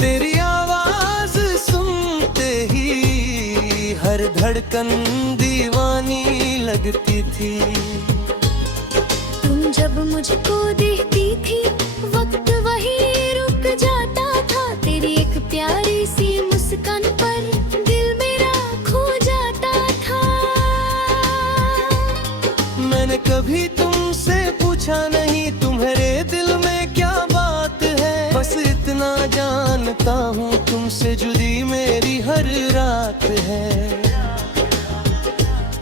तेरी आवाज सुनते ही हर धड़कन दीवानी लगती थी। तुम जब मुझको देखती थी वक्त वही रुक जाता था, तेरी एक प्यारी सी मुस्कान पर दिल मेरा खो जाता था। मैंने कभी तुमसे पूछा नहीं तुम्हारे दिल में क्या बात है, बस इतना जानता हूँ तुमसे जुड़ी मेरी हर रात है।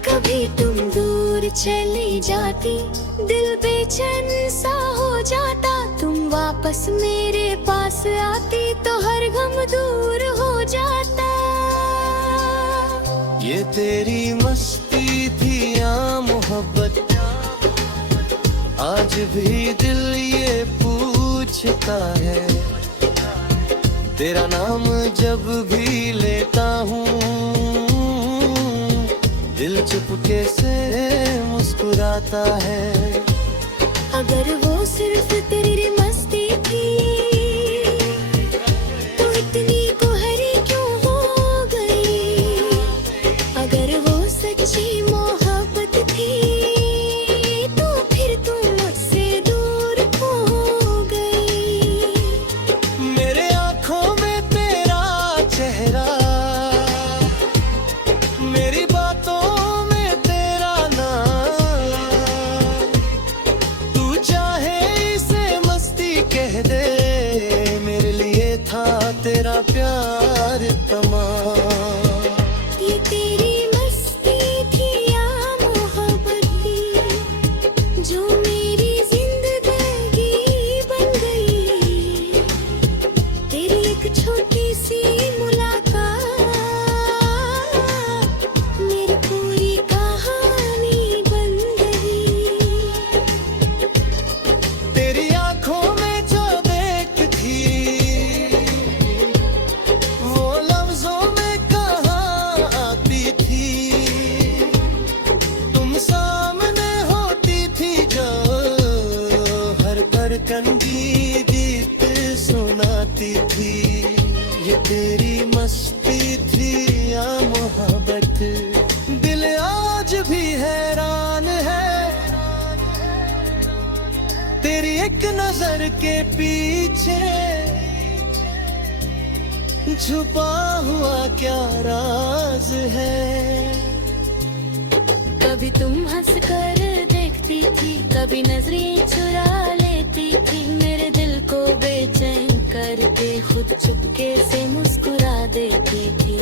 कभी तुम दूर चली जाती, दिल बेचैन सा हो जाता, तुम वापस मेरे पास आती तो हर गम दूर हो जाता। ये तेरी मस्ती थी या मोहब्बत, आज भी दिल ये पूछता है। तेरा नाम जब भी लेता हूँ, दिल चुपके से मुस्कुराता है। अगर वो सिर्फ तेरी मस्ती थी तो इतनी कोहरी क्यों हो गई। अगर वो सच्ची मोहब्बत थी तो फिर तुम मुझसे दूर हो गई। मेरे आँखों में तेरा चेहरा, मेरी बातों में तेरा नाम, तू चाहे इसे मस्ती कह दे, मेरे लिए था तेरा प्यार तमाम। ये तेरी मस्ती थी या मोहब्बत थी, जो मेरी जिंदगी बन गई। तेरी एक छोटी सी मुलाकात मेरी पूरी कहानी बन गई। तेरी आँखों में जो देख थी, वो लफ्जों में कहाँ आती थी। तुम सामने होती थी जो हर धड़कन की गीत सुनाती थी। ये तेरी मस्ती थी या मोहब्बत, दिल आज भी हैरान है। तेरी एक नजर के पीछे छुपा हुआ क्या राज है। कभी तुम हंस कर देखती थी, कभी नजरें चुरा लेती थी, मेरे दिल को बेचैन करके खुद चुपके से मुस्कुरा देती थी।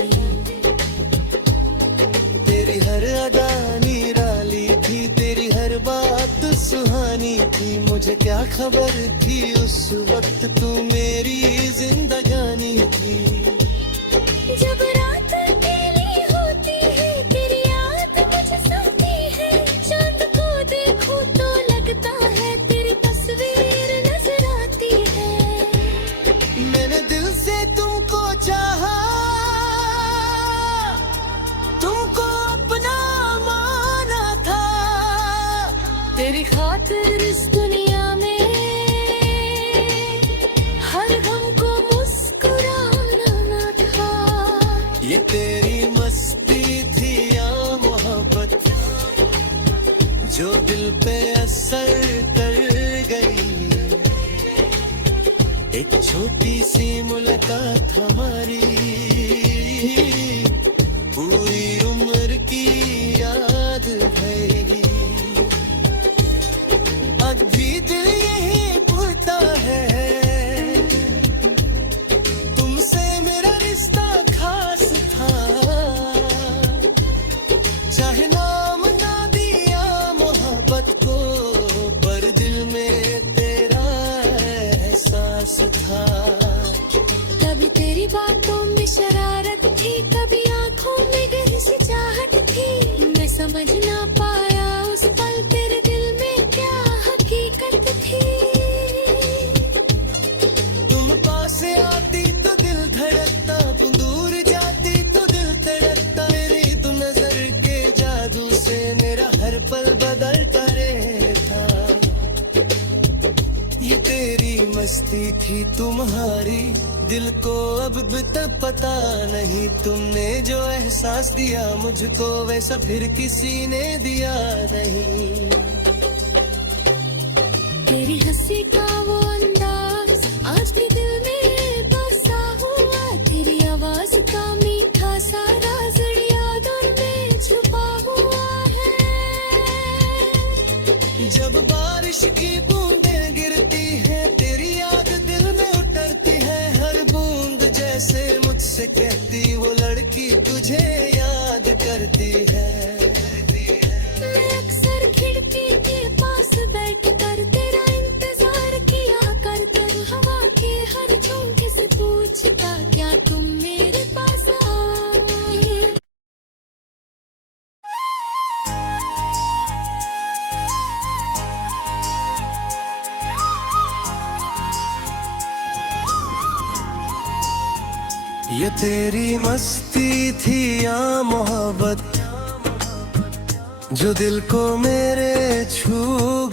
तेरी हर अदा निराली थी, तेरी हर बात सुहानी थी, मुझे क्या खबर थी उस वक्त तू मेरी जिंदगानी थी। जब रात अकेली होती है तेरी याद मुझे सताती है, चांद को देखूं तो लगता है तेरी तस्वीर नजर आती है। मैंने दिल से तुमको चाहा, तुमको अपना माना था, तेरी खातिर इस दुनिया में हर गम को मुस्कुराना था। ये तेरी मस्ती थी या मोहब्बत, जो दिल पे असर कर गई। एक छोटी सी मुलाकात हमारी पूरी उम्र की याद भरी। अब भी दिल यही पूछता है, तुमसे मेरा रिश्ता खास था। चाहे नाम ना दिया मोहब्बत को, पर दिल में तेरा एहसास था। कभी तेरी बातों में कहती थी तुम्हारी, दिल को अब भी तक पता नहीं तुमने जो एहसास दिया मुझको वैसा फिर किसी ने दिया नहीं। तेरी हंसी का वो अंदाज आज भी दिल में बसा हुआ, तेरी आवाज का मीठा सा राज यादों में छुपा हुआ है। जब बारिश की बूंदें गिरती है तेरी याद दिल में उतरती है, हर बूंद जैसे मुझसे कहती वो लड़की तुझे याद करती है। मैं अक्सर खिड़की के पास बैठ कर तेरा इंतजार किया करता, हवा के हर झोंके से पूछता क्या तुम मेरे पास आओगे। ये तेरी मस्ती थी या मोहब्बत जो दिल को मेरे छू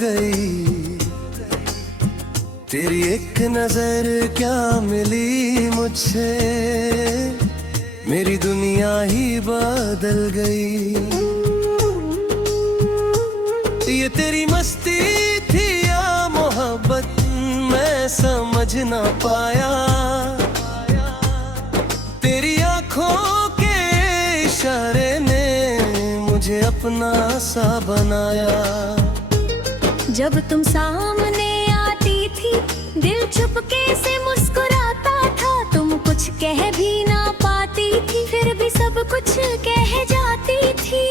गई, तेरी एक नजर क्या मिली मुझसे, मेरी दुनिया ही बदल गई। ये तेरी मस्ती थी या मोहब्बत मैं समझ ना पाया, तेरी आँखों के इशारे ने मुझे अपना सा बनाया। जब तुम सामने आती थी दिल चुपके से मुस्कुराता था, तुम कुछ कह भी ना पाती थी फिर भी सब कुछ कह जाती थी।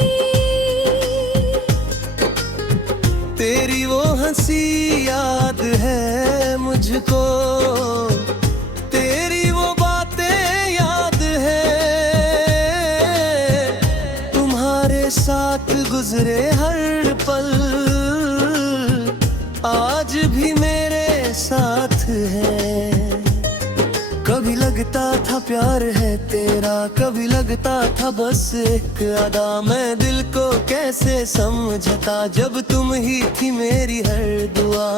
तेरी वो हंसी याद है मुझको, तेरी वो बातें याद है, तुम्हारे साथ गुजरे हर पल आज भी मेरे साथ है। कभी लगता था प्यार है तेरा, कभी लगता था बस एक अदा, मैं दिल को कैसे समझता जब तुम ही थी मेरी हर दुआ।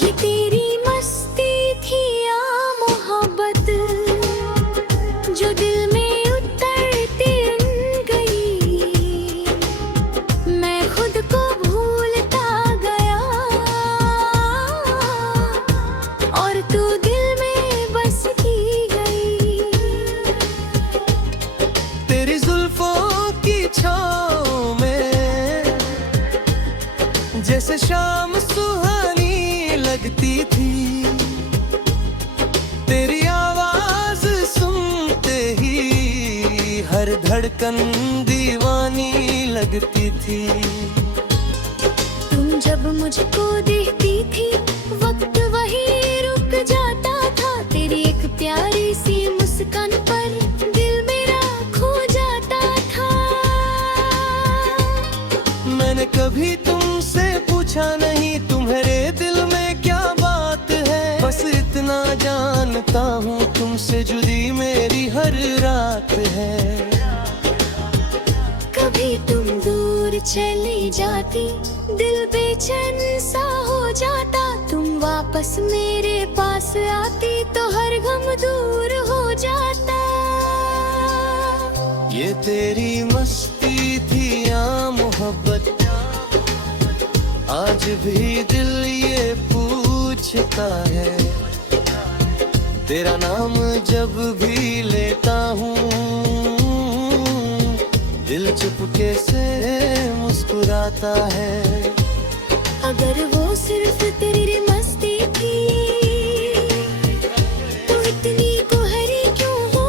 ये तेरी मस्ती थी या मोहब्बत जो दिल में उतरती गई, मैं खुद को भूलता गया और तू दिल में बसती गई। तेरी जुल्फों की छाँव में जैसे शाम सुहानी लगती थी, तेरी आवाज सुनते ही हर धड़कन दीवानी लगती थी। तुम जब मुझको देखती थी वक्त वही रुक जाता था, तेरी एक प्यारी सी मुस्कान पर दिल मेरा खो जाता था। मैंने कभी तुमसे पूछा नहीं तुम्हारे दिल में क्या बात है, बस इतना जानता हूँ तुमसे जुड़ी मेरी हर रात है। कभी तुम दूर चली जाती दिल बेचैन सा हो जाता, तुम वापस मेरे पास आती तो हर गम दूर हो जाता। ये तेरी मस्ती थी या मोहब्बत आज भी दिल ये पूछता है, तेरा नाम जब भी लेता हूँ दिल चुपके से मुस्कुराता है। अगर वो सिर्फ तेरी मस्ती थी तो इतनी कोहरी क्यों हो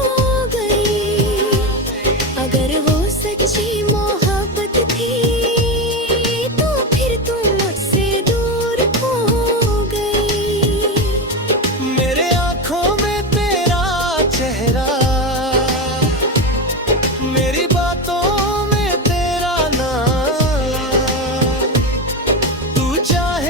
गई, अगर वो सच्ची मोहब्बत थी तो फिर तुम मुझसे दूर हो गई। मेरे आँखों में तेरा चेहरा, मेरी बातों में तेरा नाम, तू चाहे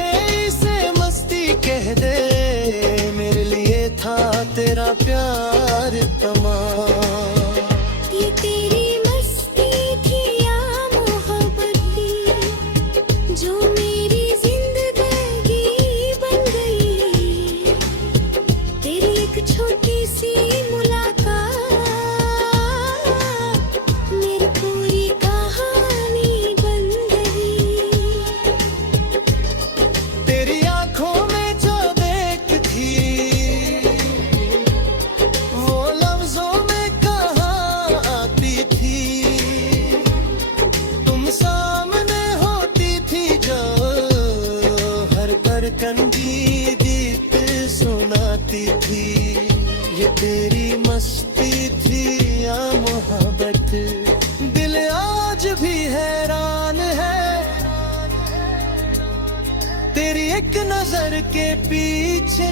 एक नजर के पीछे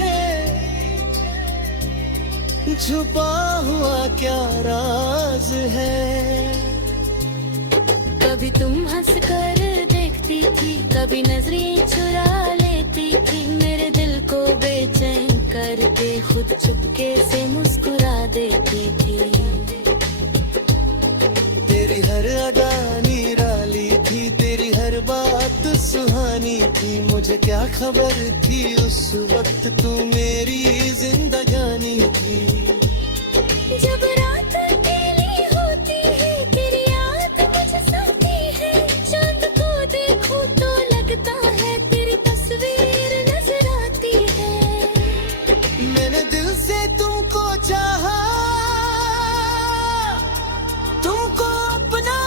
छुपा हुआ क्या राज है। कभी तुम हंस कर देखती थी, कभी नजरें चुरा लेती थी, मेरे दिल को बेचैन करके खुद चुपके से मुस्कुरा देती थी। तेरी हर अदा निराली थी, तेरी हर बात सुहानी थी, मुझे क्या खबर थी उस वक्त तू मेरी जिंदगानी थी। जब रात अकेली होती है, तेरी याद मुझे सताती है, चांद को देखूं तो लगता है तेरी तस्वीर नजर आती है। मैंने दिल से तुमको चाहा, तुमको अपना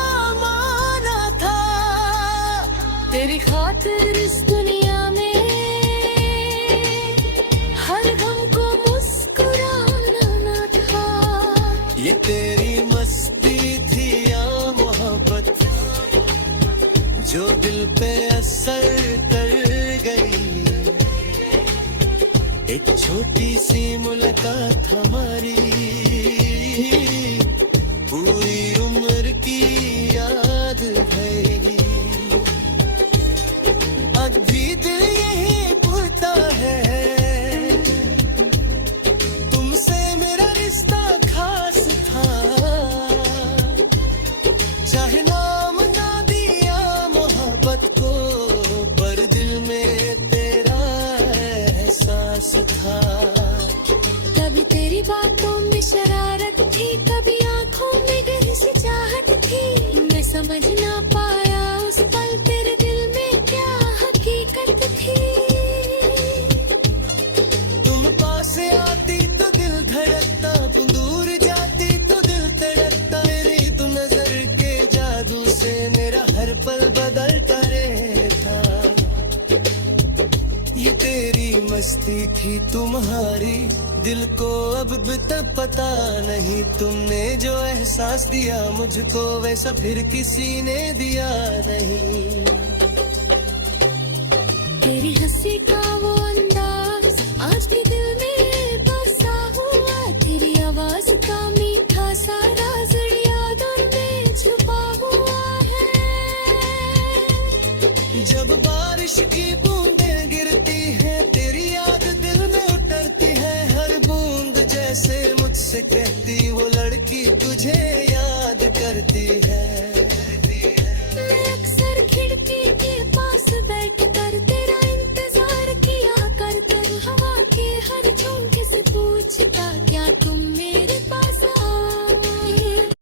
माना था, तेरी खातिर इस दुनिया में हर गम को मुस्कुराना था। ये तेरी मस्ती थी या मोहब्बत जो दिल पे असर कर गई। एक छोटी सी मुलाकात हमारी पूरी उम्र की याद है। अब भी दिल यही पूछता है, तुमसे मेरा रिश्ता खास था, चाहे नाम ना दिया मोहब्बत को, पर दिल में तेरा एहसास था। कभी तेरी बातों में शरारत थी, कभी आंखों में गहरी सी चाहत थी, मैं समझ ना पाया उस पल तेरे दिल में क्या हकीकत थी। तुम पास आती तो दिल धड़कता, तुम दूर जाती तो दिल तड़पता, मेरी तो नजर के जादू से मेरा हर पल बदलता रहता। ये तेरी मस्ती थी तुम्हारी, दिल को अब भी तक पता नहीं, तुमने जो एहसास दिया मुझको वैसा फिर किसी ने दिया नहीं। तेरी हंसी का वो अंदाज आज भी दिल में बसा हुआ, तेरी आवाज का मीठा सा राज यादों में छुपा हुआ है। जब बारिश की